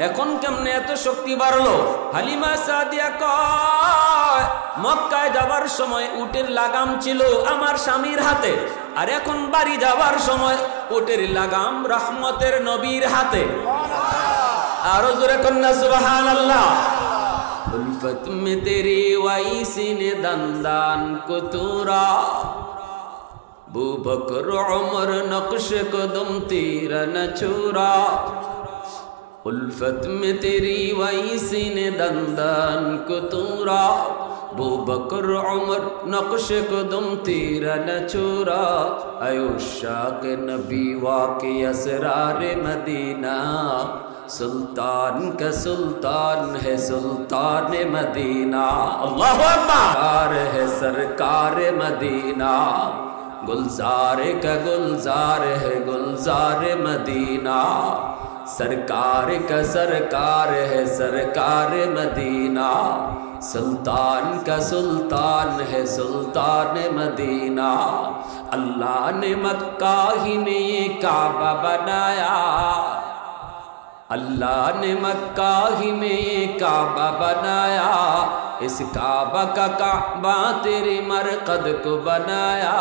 এখন কেমনে এত শক্তি বাড়লো? হালিমা সাদিয়া কয়, মক্কায় যাবার সময় উটের লাগাম ছিল আমার স্বামীর হাতে, আর এখন বাড়ি যাবার সময় উটের লাগাম রহমতের নবীর হাতে। আরো জোরে কন্যা সুবহানাল্লাহ। উলফত মে তেরি ওয়াইসি নে দন্দান কুতুরা, বু বকর উমর নকশ কদম तीर न छुरा, उल्फत में तेरी वैसी ने दंदन कुतूरा, बू बकर उमर नक्श कदम तीर न छुरा, आयुषा के नबी वाक़े असरार मदीना, सुल्तान का सुल्तान है सुल्तान मदीना। अल्लाहु अकबर है सरकार मदीना, गुलजार का गुलजार है गुलजार मदीना, सरकार का सरकार है सरकार मदीना, सुल्तान का सुल्तान है सुल्तान मदीना। अल्लाह ने मक्का ही में ये काबा बनाया, अल्लाह ने मक्का ही में ये काबा बनाया, इस काबा का काबा तेरे मरकद को बनाया,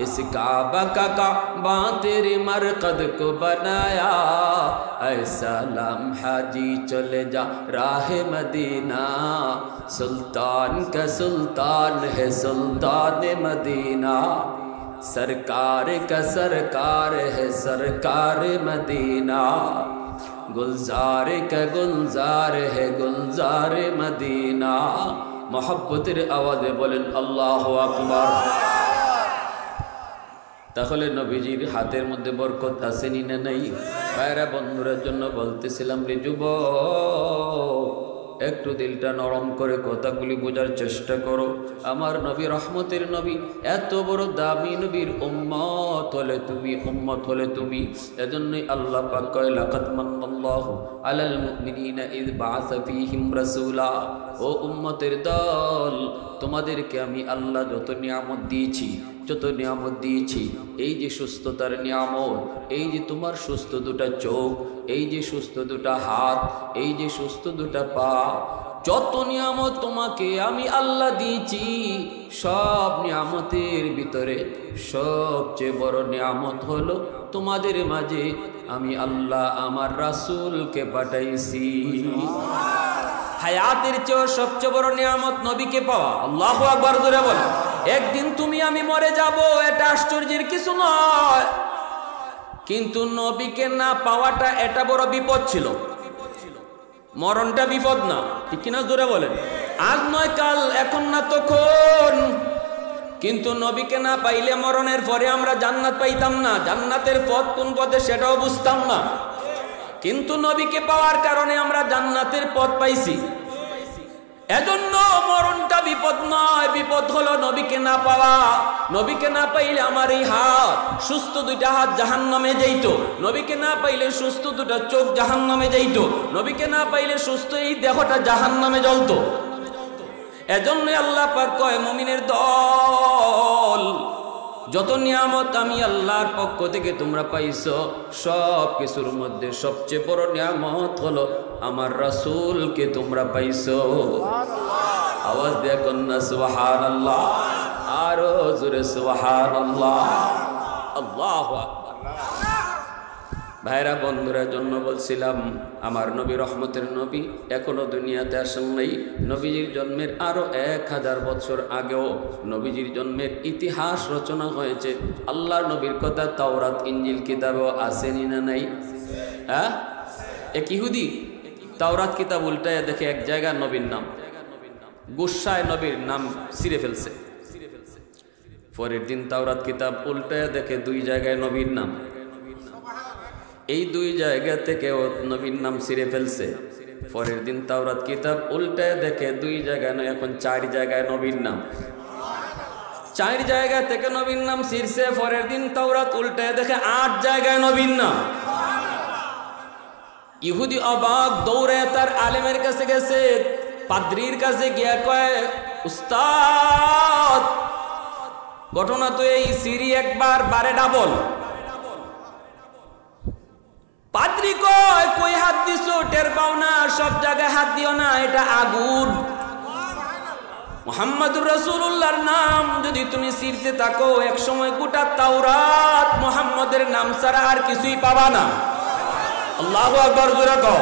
इस काबा का काबा तेरे मरकद को बनाया, ऐसा लम्हा जी चले जा राह मदीना, सुल्तान का सुल्तान है सुल्तान मदीना, सरकार का सरकार है सरकार मदीना, गुलजार का गुलजार है गुलजार मदीना। मोहब्बतेर आवाज़े बोलें अल्लाहु अकबर। তাহলে নবীজির হাতের মধ্যে বরকত আসেনি না নাই? ভাইরা বন্ধুদের জন্য বলতেছিলাম রে যুবক, একটু দিলটা নরম করে কথাগুলি বোঝার চেষ্টা করো। আমার নবী রহমতের নবী, এত বড় দামি নবীর উম্মত হলে তুমি, উম্মত হলে তুমি। এজন্যই আল্লাহ পাক কয়, লাকাদ মান্নাল্লাহু আলাল মুমিনিনা ইয বাআসা ফীহিম রাসূলা। ও উম্মতের দল, তোমাদেরকে আমি আল্লাহ যত নিয়ামত দিয়েছি, যত নিয়ামত দিয়েছি, এই যে সুস্থতার নিয়ামত, এই যে তোমার সুস্থ দুটা চোখ, এই যে সুস্থ দুটা হাত, এই যে সুস্থ দুটা পা, যত নিয়ামত তোমাকে আমি আল্লাহ দিয়েছি, সব নিয়ামতের ভিতরে সবচেয়ে বড় নিয়ামত হলো তোমাদের মাঝে আমি আল্লাহ আমার রাসূলকে পাঠাইছি। হায়াতের চেয়ে সবচেয়ে বড় নিয়ামত নবীকে পাওয়া। আল্লাহু আকবার জোরে বলেন। একদিন তুমি আমি মরে যাব, এটা আশ্চর্যের কিছু নয়, কিন্তু নবীকে না পাওয়াটা এটা বড় বিপদ ছিল। মরণটা বিপদ না, ঠিক কিনা জোরে বলেন? আজ নয় কাল, এখন না তখন। কিন্তু নবীকে না পাইলে মরণের পরে আমরা জান্নাত পাইতাম না, জান্নাতের পথ কোন পথে সেটাও বুঝতাম না। কিন্তু নবীকে পাওয়ার কারণে আমরা জান্নাতের পথ পাইছি। এজন্য মরণটা বিপদ নয়, বিপদ হলো নবীকে না পাওয়া। নবীকে না পাইলে আমার এই হাত, সুস্থ দুইটা হাত জাহান্নামে যাইত। নবীকে না পাইলে সুস্থ দুটা চোখ জাহান্নামে যাইত। নবীকে না পাইলে সুস্থ এই দেহটা জাহান্নামে জ্বলতো। এজন্যই আল্লাহ পাক কয় মুমিনের দল, যত নিয়ামত আমি আল্লাহর পক্ষ থেকে তোমরা পাইছো, সব কিছুর মধ্যে সবচেয়ে বড় নিয়ামত হলো আমার রাসূলকে তোমরা পাইছো। আওয়াজ দিয়ে কন্যা সুবহানাল্লাহ, আরো জোরে সুবহানাল্লাহ। আল্লাহু আকবার। ভাইরা বন্ধুরা, জন্য বলছিলাম আমার নবী রহমতের নবী এখনো দুনিয়াতে আসেন নাই। নবীজির জন্মের আরো 1000 বছর আগেও নবীজির জন্মের ইতিহাস রচনা হয়েছে। আল্লাহর নবীর কথা তাওরাত ইনজিল কিতাবেও আসেনি না নাই? হ্যাঁ, এক ইহুদি তাওরাত কিতাব উল্টায় দেখে এক জায়গায় নবীর নাম, গুসায় নবীর নাম ছিঁড়ে ফেলছে। পরের দিন তাওরাত কিতাব উল্টায় দেখে 2 জায়গায় নবীর নাম। এই 2 জায়গা থেকে নবীর নাম ছিঁড়ে ফেলছে। পরের দিন তাওরাত কিতাব উল্টায় দেখে 2 জায়গায় নয়, এখন 4 জায়গায় নবীর নাম। 4 জায়গা থেকে নবীর নাম ছিঁড়ছে। পরের দিন তাওরাত উল্টায় দেখে 8 জায়গায় নবীর নাম। ইহুদি অবাক, দৌড়ে তার আলেমের কাছে গেছে, পাদ্রীর কাছে গিয়া কয়, উস্তাদ ঘটনা তো এই, সিঁড়ি একবার বারে ডাবল। পাদ্রী কয়, কই হাত দিছো টের পাও না? সব জায়গায় হাত দিও না, এটা আগুন। মুহাম্মদুর রাসূলুল্লাহর নাম যদি তুমি ছিঁড়তে থাকো, এক সময় গোটা তাওরাত মুহাম্মদের নাম ছাড়া আর কিছুই পাবা না। আল্লাহু আকবার, জোরে কও।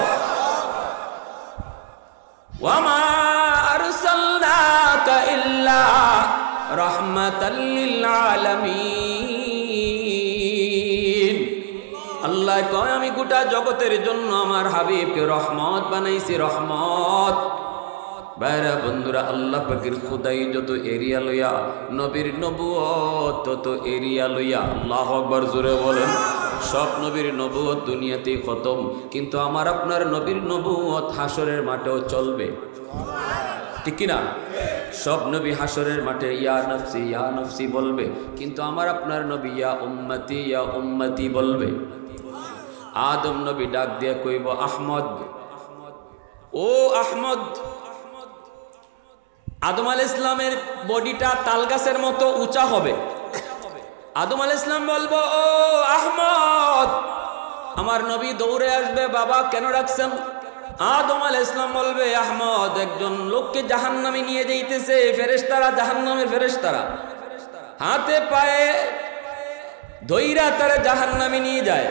ওয়া মা আরসালনাকা ইল্লা রাহমাতাল লিল আলামিন। আল্লাহ কয়, আমি গোটা জগতের জন্য আমার হাবিবকে রহমত বানাইছি, রহমত। বাইরা বন্ধুরা, আল্লাহ পাকের খুদাই যত এরিয়া লইয়া, নবীর নবুয়ত তত এরিয়া লইয়া। আল্লাহু আকবার, জোরে বলেন। সব নবীর নবুয়ত দুনিয়াতেই খতম, কিন্তু আমার আপনার নবীর নবুয়ত হাসরের মাঠেও চলবে, ঠিক কিনা? সব নবী হাসরের মাঠে ইয়া নফসি বলবে, কিন্তু আমার আপনার নবী ইয়া উম্মতি বলবে। আদম নবী ডাক দিয়ে কইব, আহমদ, ও আহমদ। আদম আলাইহিস সালামের বডিটা তালগাছের মতো উঁচা হবে। আদম আলাইহিস সালাম বলবো, ও আহমদ। আমার নবী দৌড়ে আসবে, বাবা কেন ডাকছেন? আদম আলাইহিস সালাম বলবে, আহমদ, একজন লোককে জাহান্নামে নিয়ে যাইতেছে। ফেরেশতারা, জাহান্নামের ফেরেশতারা হাতে পায়ে ধইরা তারা জাহান্নামে নিয়ে যায়।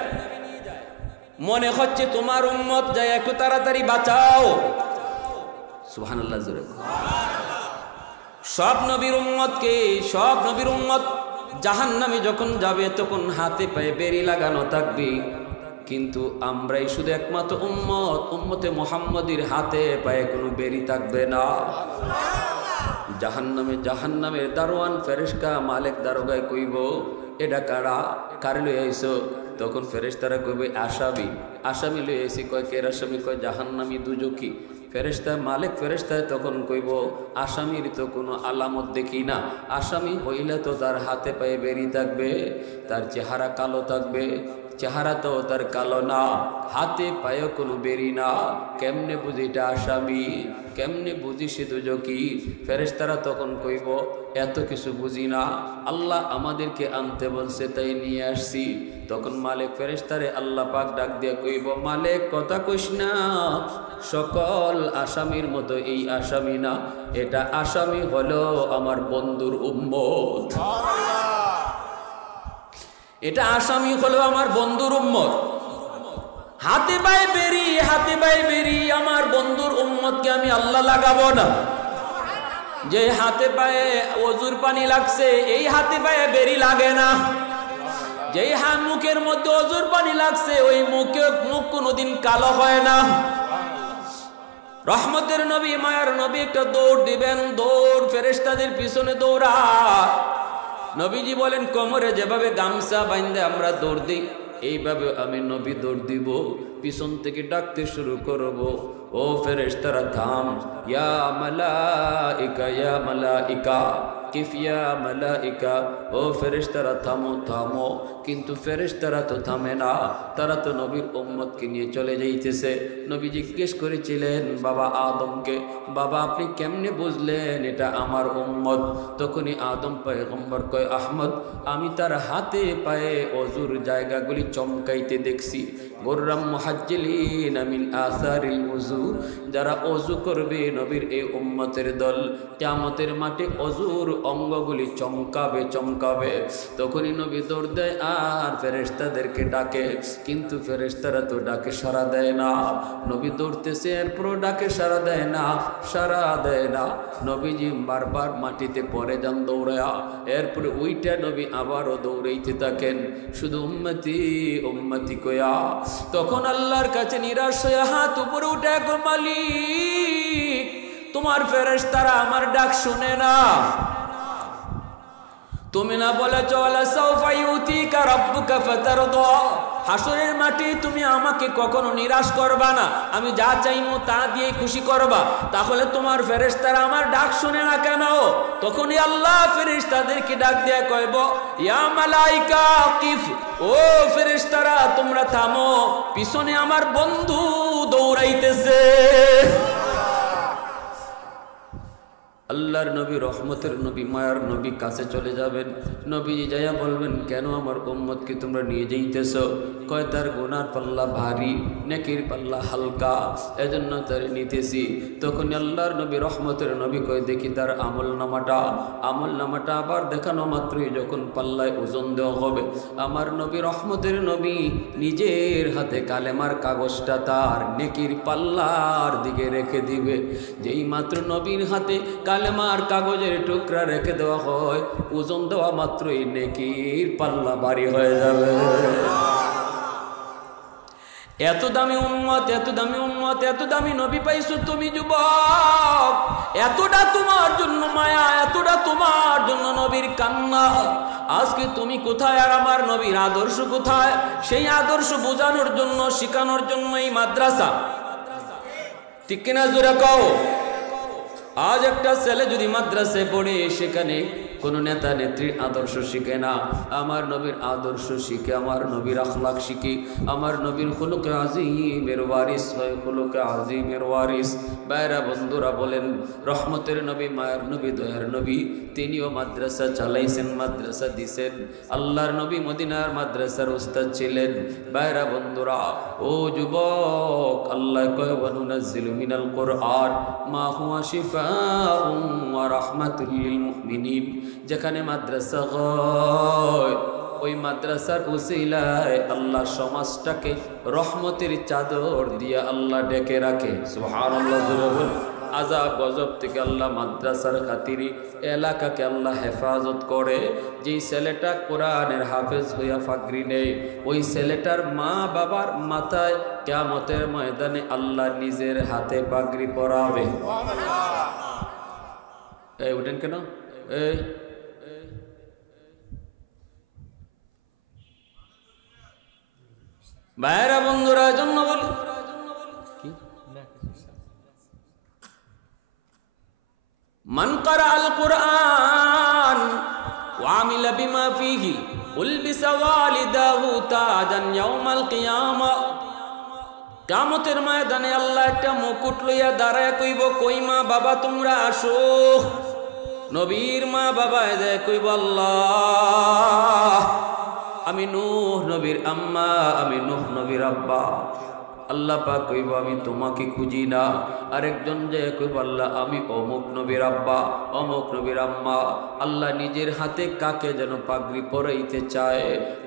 মনে হচ্ছে তোমার উম্মত, যায় একটু তাড়াতাড়ি বাঁচাও। সুবহানাল্লাহ, জোরে। সব নবীর উম্মত জাহান্নামে যখন যাবে, তখন হাতে পায়ে বেরি লাগানো থাকবে। কিন্তু আমরাই শুধু একমাত্র উম্মতে মুহাম্মদীর হাতে পায়ে কোনো বেরি থাকবে না। জাহান্নামের দারোয়ান ফেরেশতা মালিক দারোগায় কইব, এটা কারে লই আইছো? তখন ফেরেশতারা কইবে, আসামি লই আইছি। কয় কে আসামি? কয় জাহান্নামী, দুজকি। মালিক ফেরেশতা তখন কইব, আসামির তো কোনো আলামত দেখি না। আসামি হইলে তো তার হাতে পায়ে বেরি থাকবে, তার চেহারা কালো থাকবে। চেহারা তো তার কালো না, হাতে পায়ে কোনো বেরি না। কেমনে বুঝি এটা আসামি? কেমনে বুঝি সে দুজকি? ফেরেশতারা তখন কইব, এত কিছু বুঝি না, আল্লাহ আমাদেরকে আনতে বলছে তাই নিয়ে আসছি। তখন মালিক ফেরেশতারে আল্লাহ পাক ডাক দিয়ে কইব, মালিক কথা কইস না, সকল আসামির মতো এই আসামি না, এটা আসামি হলো আমার বন্ধুর উম্মত। এটা আসামি হলো আমার বন্ধুর উম্মত। হাতে পায়ে বেরি আমার বন্ধুর উম্মতকে আমি আল্লাহ লাগাবো না। যে হাতে পায়ে ওজুর পানি লাগছে, এই হাতে পায়ে বেরি লাগে না। যেই মুখের মধ্যে ওজুর পানি লাগছে, ওই মুখ কোনোদিন কালো হয় না। রহমতের নবী, মায়ার নবী একটা দৌড় দিবেন, দৌড় ফেরেশতাদের পিছনে দৌড়া। নবীজি বলেন, কোমরে যেভাবে গামছা বাইন্ধে আমরা দৌড় দিই, এইভাবে আমি নবী দৌড় দিব। পিছন থেকে ডাকতে শুরু করব, ও ফেরেশতারা থাম, ইয়া মালাইকা ইয়া মালাইকা, কিফ ইয়া মালাইকা, ও ফেরেশতারা থামো থামো। কিন্তু ফেরেশতারা তো থামে না, তারা তো নবীর উম্মতকে নিয়ে চলে যাইতেছে। নবী জিজ্ঞেস করেছিলেন বাবা আদমকে, বাবা আপনি কেমনে বুঝলেন এটা আমার উম্মত? তখনই আদম পয়গম্বর কয়, আহমদ আমি তার হাতে পায়ে অজুর জায়গাগুলি চমকাইতে দেখছি। গুররাম মুহাজ্জিলিন মিন আসারিল ওযু, যারা অজু করবে নবীর এই উম্মতের দল কিয়ামতের মাঠে অজুর অঙ্গগুলি চমকাবে চমকাবে। তখনই নবী দৌড় দেয় আর ফেরেশতাদেরকে ডাকে, কিন্তু ফেরেশতারা তো ডাকে সাড়া দেয় না। নবী দৌড়তেছে, এরপর ডাকে সাড়া দেয় না, সাড়া দেয় না। নবীজি বারবার মাটিতে পড়ে যান দৌড়ায়া, এরপরে ওইটা নবী আবারও দৌড়াইতে থাকেন, শুধু উম্মতি উম্মতি কয়া। তখন আল্লাহর কাছে নিরাশ হয়ে হাত উপরে উঠে, গো মালিক তোমার ফেরেশতারা আমার ডাক শুনে না। তুমি না বলেছ ওয়ালা সাউফা ইউতিকা রাব্বুকা ফাতারদা, হাসরের মাঠে তুমি আমাকে কখনো নিরাশ করবা না, আমি যা চাইবো তা দিয়ে খুশি করবা, তাহলে তোমার ফেরেশতারা আমার ডাক শুনে না কেন? তখনই আল্লাহ ফেরেশতাদেরকে ডাক দেয়া কইব, ইয়া মালাইকা কিফ, ও ফেরেশতারা তোমরা থামো, পিছনে আমার বন্ধু দৌড়াইতেছে। আল্লাহর নবী, রহমতের নবী, মায়ার নবী কাছে চলে যাবেন। নবীজি যাইয়া বলবেন, কেন আমার উম্মতকে তোমরা নিয়ে যাইতেছ? কয় তার গুনার পাল্লা ভারী, নেকির পাল্লা হালকা, এজন্য তার নিতেছি। তখন আল্লাহর নবী, রহমতের নবী কয়, দেখি তার আমল নামাটা আবার দেখানো মাত্রই যখন পাল্লায় ওজন দেওয়া হবে, আমার নবী, রহমতের নবী নিজের হাতে কালেমার কাগজটা তার নেকির পাল্লার দিকে রেখে দিবে। যেই মাত্র নবীর হাতে কালেমার কাগজের টুকরা রেখে দেওয়া হয়, ওজন দেওয়া মাত্রই নেকির পাল্লা ভারী হয়ে যাবে। এত দামি উম্মত, এত দামি উম্মত, এত দামি নবী পাইছো তুমি যুবক, এতটা তোমার জন্য মায়া, এতটা তোমার জন্য নবীর কান্না। আজকে তুমি কোথায় আর আমার নবীর আদর্শ কোথায়? সেই আদর্শ বোঝানোর জন্য, শেখানোর জন্য এই মাদ্রাসা, ঠিক কিনা জোরে কও। আজ একটা ছেলে যদি মাদ্রাসায় পড়ে, সেখানে কোনো নেতা নেত্রীর আদর্শ শিখে না, আমার নবীর আদর্শ শিখে, আমার নবীর আখলাক শিখে, আমার নবীর খুলুকে আজিমের ওয়ারিস হয়, খুলুকে আজিমের ওয়ারিস। বাইরা বন্ধুরা বলেন, রহমতের নবী, মায়ের নবী, দয়ার নবী, তিনিও মাদ্রাসা চালাইছেন, মাদ্রাসা দিছেন। আল্লাহর নবী মদিনার মাদ্রাসার উস্তাদ ছিলেন। বাইরা বন্ধুরা, ও যুবক, আল্লাহ কয়, ওয়ানুনাজ্জিলু মিনাল কুরআন মা হুয়া শিফাউন ওয়া রাহমাতুল লিল মুমিনিন। যেখানে মাদ্রাসা হয়, ওই মাদ্রাসার উসিলায় আল্লাহ সমাজটাকে রহমতের চাদর দিয়ে আল্লাহ ডেকে রাখে। সুবহানাল্লাহ। আযাব গজব থেকে আল্লাহ মাদ্রাসার খাতিরে এলাকাকে আল্লাহ হেফাজত করে। যেই ছেলেটা কোরআনের হাফেজ হইয়া ফাকরি নেই, ওই ছেলেটার মা বাবার মাথায় কিয়ামতের ময়দানে আল্লাহ নিজের হাতে পাগড়ি পরাবে। এই উঠেন কেন? এই বাইরা বন্ধুরা, জন্য বলি মান ক্বারা আল কুরআন ওয়া আমিলা বিমা ফীহি উলবিসা ওয়ালিদাহু তাজান ইয়াউমাল কিয়ামা। কিয়ামতের ময়দানে আল্লাহ একটা মুকুট লইয়া দাঁড়ায় কইব, কই মা বাবা তোমরা আসো। নবীর মা বাবা এদের কইব, আল্লাহ আমি নূহ নবীর আম্মা, আমি নূহ নবীর আব্বা। আল্লাহ পাক কইব, আমি তোমাকে খুঁজি না। আরেকজন যে কইব, আল্লাহ আমি অমুক নবীর আব্বা, অমুক নবীর আম্মা। আল্লাহ নিজের হাতে কাকে যেন পাগড়ি পরাইতে চায়।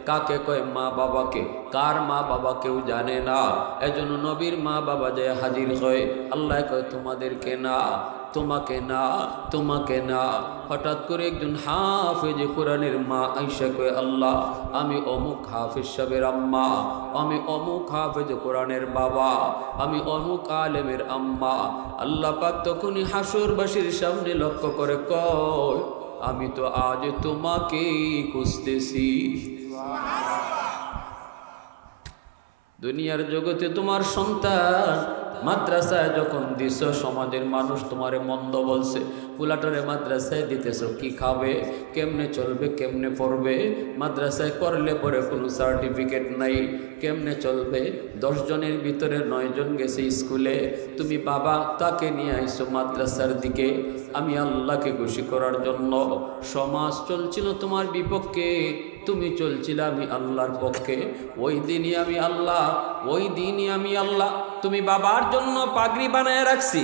কাকে কয়? মা বাবাকে। কার মা বাবা কেউ জানে না। এজন্য নবীর মা বাবা যে হাজির হয়, আল্লাহ কয় তোমাদেরকে না, তোমাকে না, তোমাকে না। হঠাৎ করে একজন হাফেজ কোরআনের মা আয়েশা কয়, আল্লাহ আমি অমুক হাফেজ সাহেবের আম্মা, আমি অমুক হাফেজ কোরআনের বাবা, আমি অমুক আলেমের আম্মা। আল্লাহ পাক তখনই হাসরবাসীর সামনে লক্ষ্য করে কয়, আমি তো আজ তোমাকেই খুঁজতেছি। দুনিয়ার জগতে তোমার সন্তান মাদ্রাসায় যখন দিছ, সমাজের মানুষ তোমারে মন্দ বলছে, পুলাটারে মাদ্রাসায় দিতেছ, কি খাবে, কেমনে চলবে, কেমনে পড়বে, মাদ্রাসায় করলে পরে কোনো সার্টিফিকেট নাই, কেমনে চলবে, 10 জনের ভিতরে 9 জন গেছে স্কুলে, তুমি বাবা তাকে নিয়ে আইছো মাদ্রাসার দিকে। আমি আল্লাহকে খুশি করার জন্য। সমাজ চলছিল তোমার বিপক্ষে, তুমি চলছিলে আমি আল্লাহর পক্ষে। ওই দিনই আমি আল্লাহ, ওই দিনই আমি আল্লাহ। তুমি বাবার জন্য পাগড়ি বানায় রাখছি,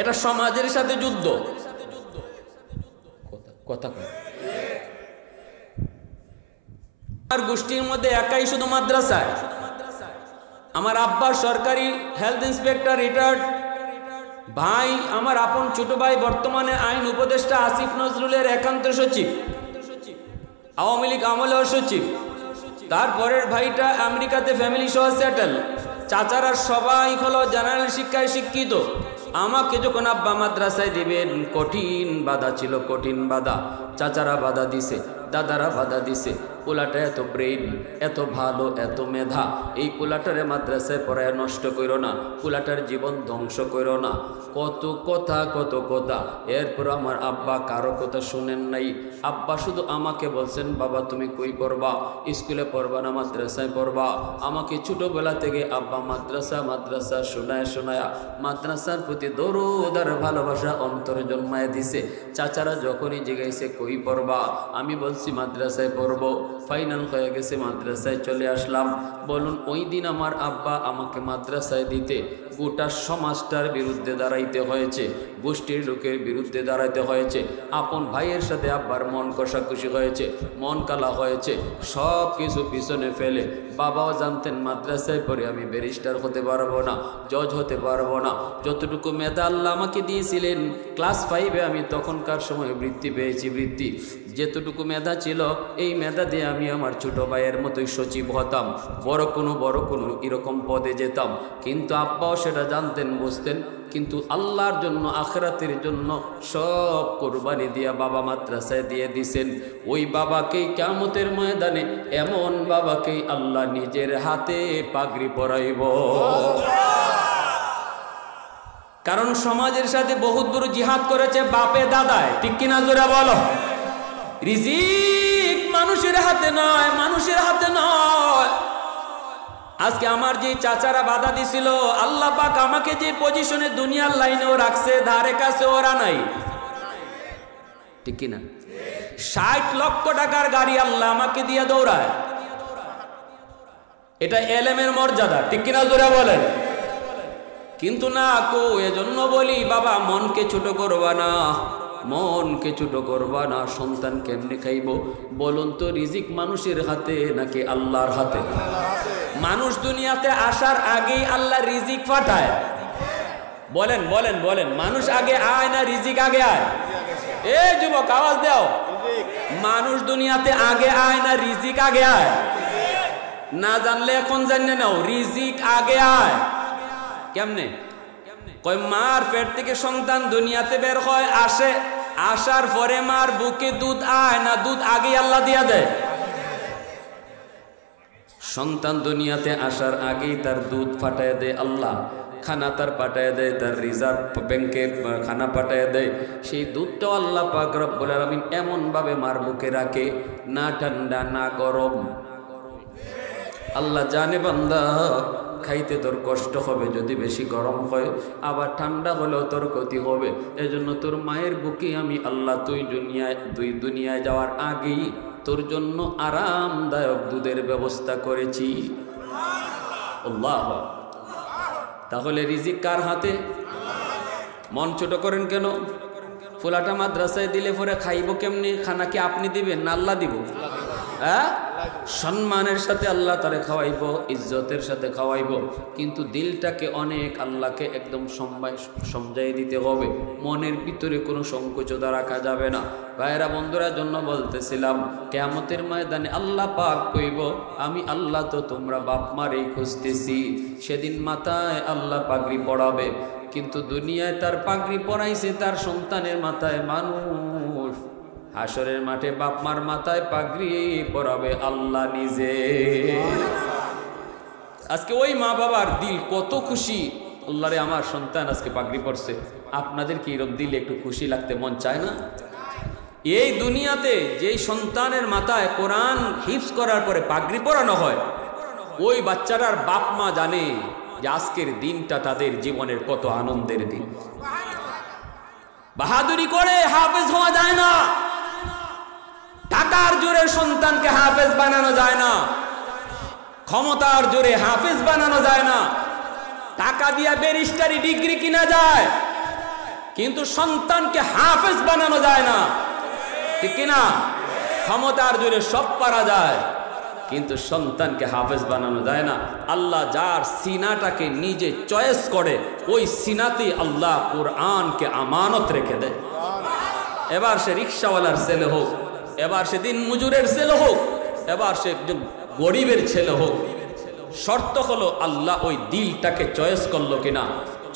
এটা সমাজের সাথে যুদ্ধ। কথা আর গোষ্ঠীর মধ্যে একাই শুধু মাদ্রাসায়। আমার আব্বা সরকারি হেলথ ইন্সপেক্টর রিটায়ার্ড, ভাই আমার আপন ছোট ভাই বর্তমানে আইন উপদেষ্টা আসিফ নজরুলের একান্ত সচিব, আওয়ামী লীগ আমলের সচিব। তারপরের ভাইটা আমেরিকাতে ফ্যামিলি সহ সেটেল। চাচারা সবাই হলো জেনারেল শিক্ষায় শিক্ষিত। আমাকে যখন আব্বা মাদ্রাসায় দিবেন, কঠিন বাধা ছিল, কঠিন বাধা। চাচারা বাধা দিছে, দাদারা বাধা দিছে। পোলাটা এত ব্রেইন, এত ভালো, এত মেধা, এই পোলাটারে মাদ্রাসায় পড়ায় নষ্ট করো না, পোলাটার জীবন ধ্বংস করো না। কত কথা, কত কথা। এরপর আমার আব্বা কারো কথা শুনেন নাই। আব্বা শুধু আমাকে বলছেন, বাবা তুমি কই পড়বা, স্কুলে পড়বা না মাদ্রাসায় পড়বা। আমাকে ছোটবেলা থেকে আব্বা মাদ্রাসা মাদ্রাসা শোনায় শোনায়া মাদ্রাসার প্রতি দরদ আর ভালোবাসা অন্তরে জন্মায় দিছে। চাচারা যখনই জিজ্ঞাসে কই পড়বা, আমি বলছি মাদ্রাসায় পড়বো। ফাইনাল হয়ে গেছে, মাদ্রাসায় চলে আসলাম। বলুন, ওই দিন আমার আব্বা আমাকে মাদ্রাসায় দিতে গোটা সমাজটার বিরুদ্ধে দাঁড়াইতে হয়েছে, গোষ্ঠীর লোকের বিরুদ্ধে দাঁড়াইতে হয়েছে। আপন ভাইয়ের সাথে আব্বার মন কষাকষি হয়েছে, মন কালা হয়েছে। সব কিছু পিছনে ফেলে বাবাও জানতেন মাদ্রাসায় পড়ে আমি ব্যারিস্টার হতে পারবো না, জজ হতে পারবো না। যতটুকু মেধা আল্লাহ আমাকে দিয়েছিলেন, ক্লাস 5-এ আমি তখনকার সময় বৃত্তি পেয়েছি। বৃত্তি যেতটুকু মেধা ছিল, এই মেধা দিয়ে আমি আমার ছোট ভাইয়ের মতোই সচিব হতাম, বড় কোনো এরকম পদে যেতাম। কিন্তু আব্বাও সেটা জানতেন, বুঝতেন। কিন্তু আল্লাহর জন্য, আখিরাতের জন্য সব কোরবানি দিয়া বাবা মাদ্রাসায় দিয়ে দিছেন। ওই বাবাকেই কিয়ামতের ময়দানে, এমন বাবাকেই আল্লাহ নিজের হাতে পাগড়ি পরাইব। কারণ সমাজের সাথে বহুত বড় জিহাদ করেছে বাপে দাদায়, ঠিক কিনা জোরে বলো। রিজিক মানুষের হাতে নয়, মানুষের হাতে নয়। আজকে আমার যে চাচারা বাধা দিছিল, আল্লাহ পাক আমাকে যে পজিশনে দুনিয়ার লাইনেও রাখছে, ধারে কাছে ওরা নাই, ঠিক কিনা। 60 লক্ষ টাকার গাড়ি আল্লাহ আমাকে দিয়ে দৌড়ায়, এটা এলেমের মর্যাদা, ঠিক কিনা জোরে বলেন। কিন্তু না কো, এজন্য বলি বাবা মনকে ছোট করবা না, মনকে ছোট করবা না। সন্তান কেমনে খাইব বলুন তো? রিজিক মানুষের হাতে নাকি আল্লাহর হাতে? মানুষ দুনিয়াতে আসার আগেই আল্লাহ রিজিক পাঠায়। বলেন বলেন বলেন, মানুষ আগে আয় না রিজিক আগে আয়? এ যুবক আওয়াজ দাও, মানুষ দুনিয়াতে আগে আয় না রিজিক আগে আয়? না জানলে এখন জানিয়ে নাও, রিজিক আগে আয়। কেমনে? কই মার পেট থেকে সন্তান দুনিয়াতে বের হয়, আসে, আসার পরে মার বুকে দুধ আয় না দুধ আগে আল্লাহ দিয়া দেয়? সন্তান দুনিয়াতে আসার আগেই তার দুধ ফাটায় দেয় আল্লাহ, খানা তার পাঠায় দেয়, তার রিজার্ভ ব্যাংকে খানা পাঠায় দেয়। সেই দুধটাও আল্লাহ পাক রব্বুল আলামিন এমন ভাবে মার বুকে রাখে, না ঠান্ডা না গরম। আল্লাহ জানে বান্দা খাইতে তোর কষ্ট হবে যদি বেশি গরম হয়, আবার ঠান্ডা হলেও তোর ক্ষতি হবে। এজন্য তোর মায়ের বুকে আমি আল্লাহ তুই দুনিয়ায় যাওয়ার আগেই তোর জন্য আরামদায়ক দুধের ব্যবস্থা করেছি। আল্লাহ। তাহলে রিজিক কার হাতে? মন ছোট করেন কেন? ফুলাটা মাদ্রাসায় দিলে পরে খাইব কেমনি? খানা কি আপনি দিবেন না আল্লাহ দিব? হ্যাঁ, সম্মানের সাথে আল্লাহ তারে খাওয়াইব, ইজ্জতের সাথে খাওয়াইব। কিন্তু দিলটাকে অনেক আল্লাহকে একদম সমঝাই দিতে হবে, মনের ভিতরে কোনো সংকোচতা রাখা যাবে না। ভাইয়েরা বন্ধুরা জন্য বলতেছিলাম, কিয়ামতের ময়দানে আল্লাহ পাক কইব, আমি আল্লাহ তো তোমরা বাপ মারেই খুঁজতেছি। সেদিন মাথায় আল্লাহ পাগড়ি পড়াবে, কিন্তু দুনিয়ায় তার পাগড়ি পরাইছে তার সন্তানের মাথায় মানুষ হাসরের মাঠে বাপ মার মাথায় পাগড়ি পরাবে আল্লাহ নিজে। আজকে ওই মা বাবার দিল কত খুশি, আল্লাহরে আমার সন্তান আজকে পাগড়ি পরছে। আপনাদের কি এরকম দিলে একটু খুশি লাগতে মন চায় না? এই দুনিয়াতে যেই সন্তানের মাথায় কোরআন হিফজ করার পরে পাগড়ি পরানো হয়, ওই বাচ্চাটার বাপ মা জানে যে আজকের দিনটা তাদের জীবনের কত আনন্দের দিন। বাহাদুরি করে হাফেজ হওয়া যায় না, টাকার জোরে সন্তানকে হাফেজ বানানো যায় না, ক্ষমতার জোরে হাফেজ বানানো যায় না, টাকা দিয়া ব্যারিস্টারি ডিগ্রি কিনা যায়, কিন্তু সন্তানকে হাফেজ বানানো যায় না, ঠিক কিনা? ক্ষমতার জোরে সব পারা যায়, কিন্তু সন্তানকে হাফেজ বানানো যায় না। আল্লাহ যার সিনাটাকে নিজে চয়েস করে, ওই সিনাতে আল্লাহ কোরআনকে আমানত রেখে দেয়। এবার সে রিক্সাওয়ালার ছেলে হোক, এবার সে দিন মজুরের ছেলে হোক, এবার সে একজন গরিবের ছেলে হোক, শর্ত হলো আল্লাহ ওই দিলটাকে চয়েস করলো কিনা।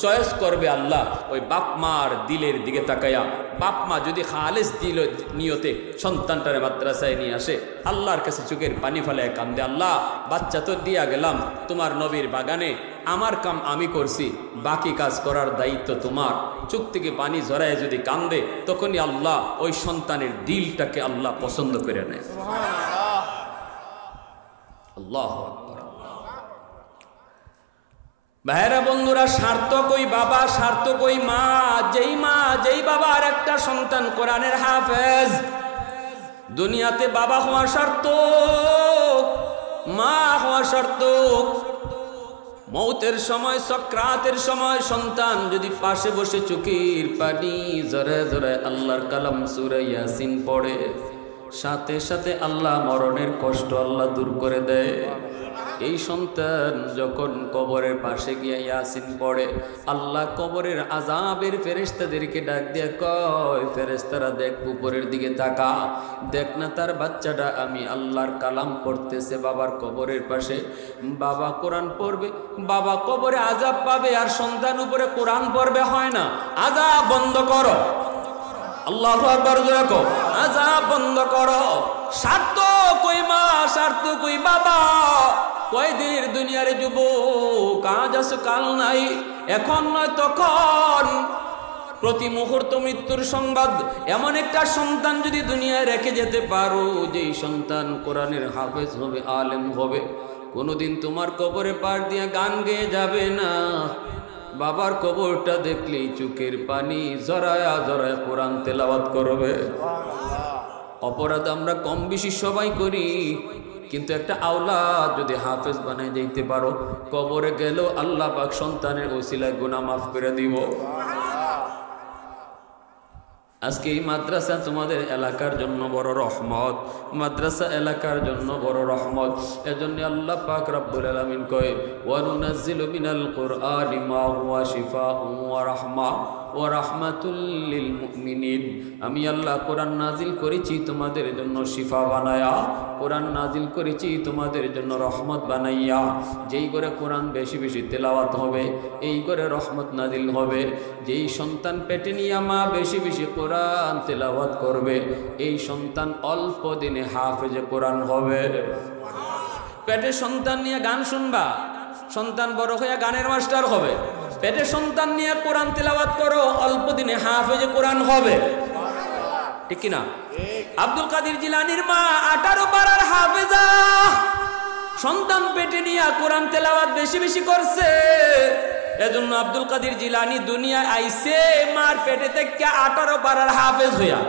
চয়েস করবে আল্লাহ ওই বাপ মার দিলের দিকে তাকায়া। বাপ মা যদি খালেস দিল নিয়তে সন্তানটারে মাদ্রাসায় নিয়ে আসে, আল্লাহর কাছে চোখের পানি ফেলায় কান্দে, আল্লাহ বাচ্চা তো দিয়া গেলাম তোমার নবীর বাগানে, আমার কাম আমি করছি, বাকি কাজ করার দায়িত্ব তোমার। চোখ থেকে পানি ঝরায় যদি কান্দে, তখনই আল্লাহ ওই সন্তানের দিলটাকে আল্লাহ পছন্দ করে নেয়। আল্লাহ ভাইরা বন্ধুরা, সার্থক ওই বাবা, সার্থক ওই মা, যেই বাবার একটা সন্তান কোরআনের হাফেজ। দুনিয়াতে বাবা হওয়া সার্থক, মা হওয়া সার্থক। মৌতের সময়, সক্রাতের সময় সন্তান যদি পাশে বসে চোখের পানি জরে জরে আল্লাহর কালাম সূরা ইয়াসিন পড়ে, সাথে সাথে আল্লাহ মরণের কষ্ট আল্লাহ দূর করে দেয়। এই সন্তান যখন কবরের পাশে গিয়ে ইয়াসিন পড়ে, আল্লাহ কবরের আযাবের ফেরেশতাদেরকে ডাক দিয়ে কয়, ফেরেশতারা দেখ উপরের দিকে তাকা, দেখ না তার বাচ্চাটা আমি আল্লাহর কালাম পড়তেছে বাবার কবরের পাশে। বাবা কোরআন পড়বে, বাবা কবরে আযাব পাবে, আর সন্তান উপরে কোরআন পড়বে। হয় না? আযাব বন্ধ করো, আল্লাহু আকবার জোরে কও, আযাব বন্ধ করো। সার্থক ওই মা, সার্থক ওই বাবা। কয়দিনের দুনিয়ারে যুবক, আজ আছে কাল নাই, এখন নয় তখন। প্রতি মুহূর্ত মৃত্যুর সংবাদ। এমন একটা সন্তান যদি দুনিয়ায় রেখে যেতে পারো, যেই সন্তান কোরআনের হাফেজ হবে, আলেম হবে, কোনোদিন তোমার কবরে পার দিয়ে গান গেয়ে যাবে না। বাবার কবরটা দেখলেই চোখের পানি জরায়া জরায়া কোরআন তেলাওয়াত করবে। অপরাধ আমরা কম বেশি সবাই করি, কিন্তু একটা আওলাদ যদি হাফেজ বানাই দিতে পারো, কবরে গেলেও আল্লাহ পাক সন্তানের ওসিলায় গুনাহ মাফ করে দিব। আজকে এই মাদ্রাসা তোমাদের এলাকার জন্য বড় রহমত, মাদ্রাসা এলাকার জন্য বড় রহমত। এজন্য আল্লাহ পাক রব্বুল আলামিন কয়, ওয়া নুনাজ্জিলু মিনাল কুরআনি মা হুয়া শিফাউন ওয়া রাহমা ওয়া রাহমাতুল লিল মুমিনিন। আমি আল্লাহ কোরআন নাজিল করেছি তোমাদের জন্য শিফা বানায়া, কোরআন নাজিল করেছি তোমাদের জন্য রহমত বানাইয়া। যেই করে কোরআন বেশি বেশি তেলাওয়াত হবে, এই করে রহমত নাজিল হবে। যেই সন্তান পেটে নিয়ে মা বেশি বেশি কোরআন তেলাওয়াত করবে, এই সন্তান অল্প দিনে হাফেজে কোরআন হবে। পেটে সন্তান নিয়ে গান শুনবা, সন্তান বড় হয়ে গানের মাস্টার হবে। পেটে সন্তান নিয়ে কোরআন তেলাওয়াত করো, অল্প দিনে হাফেজে কোরআন হবে, ঠিক কিনা? আব্দুল কাদের জিলানীর মা 18 পারার হাফেজা, সন্তান পেটে নিয়ে কোরআন তেলাওয়াত বেশি বেশি করছে। এজন্য আব্দুল কাদের জিলানী দুনিয়ায় আইছে মার পেটে থেকে 18 পারার হাফেজ হইয়া।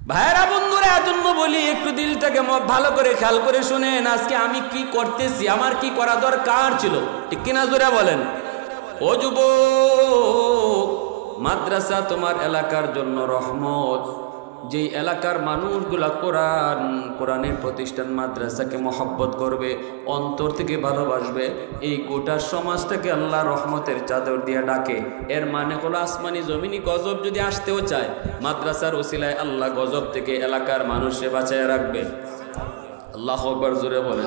ভাইরা বন্ধুরা, এজন্য বলি একটু দিলটাকে ভালো করে খেয়াল করে শুনেন। আজকে আমি কি করতেছি, আমার কি করা দরকার ছিল, ঠিক কিনা জোরে বলেন। ও যুবক, মাদ্রাসা তোমার এলাকার জন্য রহমত। যেই এলাকার মানুষগুলা কোরআনের প্রতিষ্ঠান মাদ্রাসাকে মহব্বত করবে, অন্তর থেকে ভালোবাসবে, এই গোটা সমাজটাকে আল্লাহ রহমতের চাদর দিয়ে ডাকে। এর মানে হলো আসমানি জমিনি গজব যদি আসতেও চায়, মাদ্রাসার ওসিলায় আল্লাহ গজব থেকে এলাকার মানুষকে বাঁচায় রাখবে। আল্লাহু আকবার জোরে বলেন।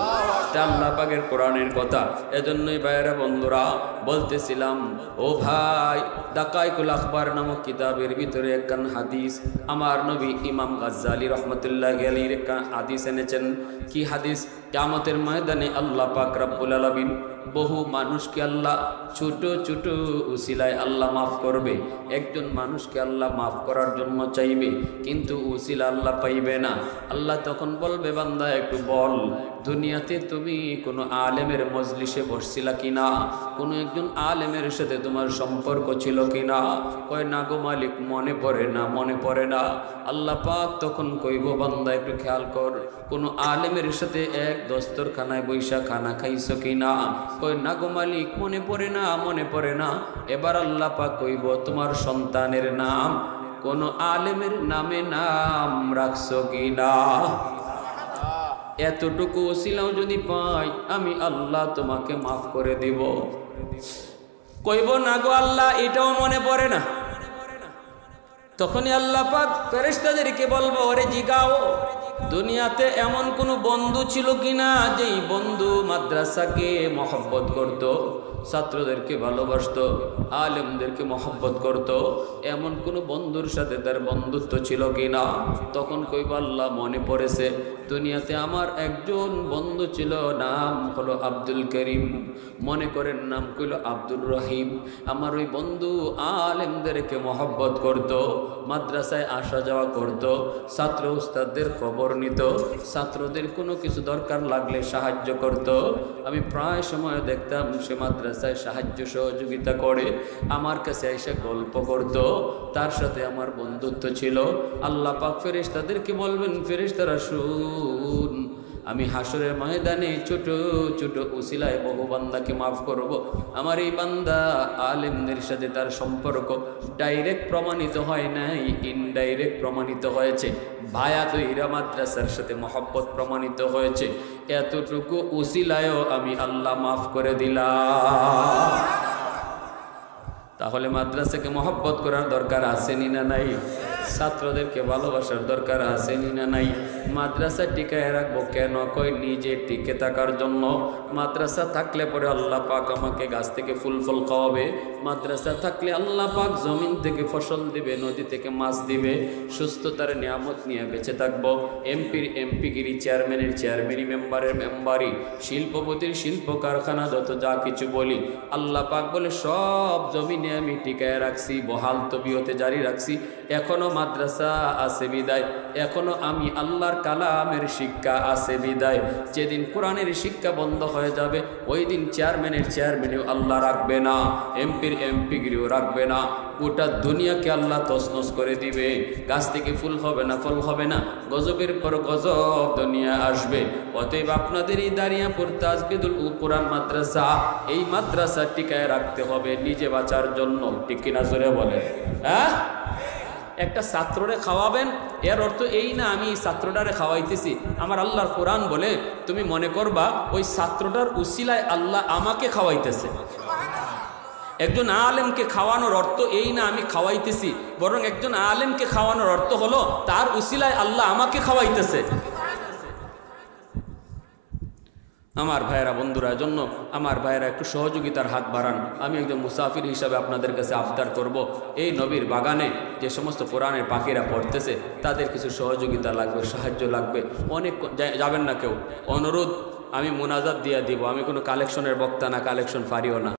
এটা আল্লাহ পাকের কোরআনের কথা। এজন্যই ভাইয়েরা বন্ধুরা বলতেছিলাম, ও ভাই, দাকাইকুল আখবার নামক কিতাবের ভিতরে একখান হাদিস আমার নবী ইমাম গাজ্জালি রহমতুল্লাহি আলাইহির একটা হাদিস এনেছেন। কি হাদিস? কিয়ামতের ময়দানে আল্লাহ পাক রব্বুল আলামিন বহু মানুষকে আল্লাহ ছোট ছোট উসিলায় আল্লাহ মাফ করবে। একজন মানুষকে আল্লাহ মাফ করার জন্য চাইবে, কিন্তু উসিলা আল্লাহ পাইবে না। আল্লাহ তখন বলবে, বান্দা একটু বল, দুনিয়াতে তুমি কোনো আলেমের মজলিসে বসছিলা কিনা? কোনো একজন আলেমের সাথে তোমার সম্পর্ক ছিল কিনা? কয় না গো মালিক, মনে পড়ে না, মনে পড়ে না। আল্লাহ পাক তখন কইব, বান্দা একটু খেয়াল কর, কোনো আলেমের সাথে এক দস্তরখানায় বৈশা খানা খাইছো কিনা? কই না গো মালিক, মনে পড়ে না, মনে পড়ে না। এবার আল্লাহ পাক কইব, তোমার সন্তানের নাম কোন আলেমের নামে নাম রাখছো কিনা? এতটুকু ওসিলাও যদি পাই, আমি আল্লাহ তোমাকে মাফ করে দিব। কইব না গো আল্লাহ, এটাও মনে পড়ে না। তখনই আল্লাহ পাক ফেরেশতাদেরকে বলবো, ওরে জিগাও, দুনিয়াতে এমন কোন বন্ধু ছিল কিনা যেই বন্ধু মাদ্রাসাকে মহব্বত করত, ছাত্রদেরকে ভালোবাসতো, আলেমদেরকে মহব্বত করত? এমন কোন বন্ধুর সাথে তার বন্ধুত্ব ছিল কিনা? তখন কইব, আল্লাহ মনে পড়েছে, দুনিয়াতে আমার একজন বন্ধু ছিল, নাম হলো আব্দুল করিম। মনে করেন নাম কইল আব্দুর রহিম। আমার ওই বন্ধু আলেমদেরকে মহব্বত করত, মাদ্রাসায় আসা যাওয়া করত, ছাত্র উস্তাদদের খবর নিত, ছাত্রদের কোনো কিছু দরকার লাগলে সাহায্য করত। আমি প্রায় সময় দেখতাম সে মাদ্রাসায় সাহায্য সহযোগিতা করে, আমার কাছে এসে গল্প করত, তার সাথে আমার বন্ধুত্ব ছিল। আল্লাহ পাক ফেরেশতাদেরকে বলবেন, ফেরেশতারা শুন, আমি হাসরের ময়দানে ছোট ছোট উসিলায় বহু বান্দাকে মাফ করব। আমার এই বান্দা আলেমদের সাথে তার সম্পর্ক ডাইরেক্ট প্রমাণিত হয় নাই, ইনডাইরেক্ট প্রমাণিত হয়েছে। বায়াত ইরা মাদ্রাসার সাথে মহব্বত প্রমাণিত হয়েছে। এতটুকু উসিলায়ও আমি আল্লাহ মাফ করে দিলাম। তাহলে মাদ্রাসাকে মহব্বত করার দরকার আসেনি না নাই? ছাত্রদেরকে ভালোবাসার দরকার আসেনি না নাই? মাদ্রাসা টিকায় রাখবো কেন? কই নিজে টিকে থাকার জন্য। মাদ্রাসা থাকলে পরে আল্লাহ পাক আমাকে গাছ থেকে ফুল ফল খাওয়াবে। মাদ্রাসা থাকলে আল্লাহ পাক জমিন থেকে ফসল দিবে, নদী থেকে মাছ দিবে, সুস্থতার নিয়ামত নিয়ে বেঁচে থাকবো। এমপির এমপিগিরি, চেয়ারম্যানের চেয়ারম্যানি, মেম্বারের মেম্বারি, শিল্পপতির শিল্প কারখানা, যত যা কিছু বলি, আল্লাহ পাক বলে সব জমিনে আমি টিকায় রাখছি, বহাল তবিয়তে জারি রাখছি। এখনো মাদ্রাসা আছে বিদায়, এখনো আমি আল্লাহর কালামের শিক্ষা আছে বিদায়। যেদিন কোরআনের শিক্ষা বন্ধ হয়ে যাবে, ওই দিন চেয়ারম্যানের চেয়ারম্যানেও আল্লাহ রাখবে না, এমপির এমপিগিরিও রাখবে না। গোটা দুনিয়াকে আল্লাহ তছনছ করে দিবে। গাছ থেকে ফুল হবে না, ফল হবে না, গজবের পর গজব দুনিয়া আসবে। অতএব আপনাদের এই দাঁড়িয়াপুর তাজবিদুল কোরআন মাদ্রাসা, এই মাদ্রাসা টিকায় রাখতে হবে নিজে বাঁচার জন্য। ঠিক কিনা জোরে বলেন? হ্যাঁ, একটা ছাত্ররে খাওয়াবেন, এর অর্থ এই না আমি ছাত্রটারে খাওয়াইতেছি। আমার আল্লাহর কোরআন বলে, তুমি মনে করবা ওই ছাত্রটার উসিলায় আল্লাহ আমাকে খাওয়াইতেছে। একজন আলেমকে খাওয়ানোর অর্থ এই না আমি খাওয়াইতেছি, বরং একজন আলেমকে খাওয়ানোর অর্থ হলো তার উসিলায় আল্লাহ আমাকে খাওয়াইতেছে। আমার ভাইয়েরা, বন্ধুরা, জন্য আমার ভাইয়েরা একটু সহযোগিতার হাত বাড়ান। আমি একজন মুসাফির হিসাবে আপনাদের কাছে আবদার করব, এই নবীর বাগানে যে সমস্ত কোরআনের পাখিরা পড়তেছে তাদের কিছু সহযোগিতা লাগবে, সাহায্য লাগবে। অনেক যাবেন না কেউ, অনুরোধ আমি মোনাজাত দিয়ে দিব। আমি কোনো কালেকশনের বক্তা না, কালেকশন পারিও না।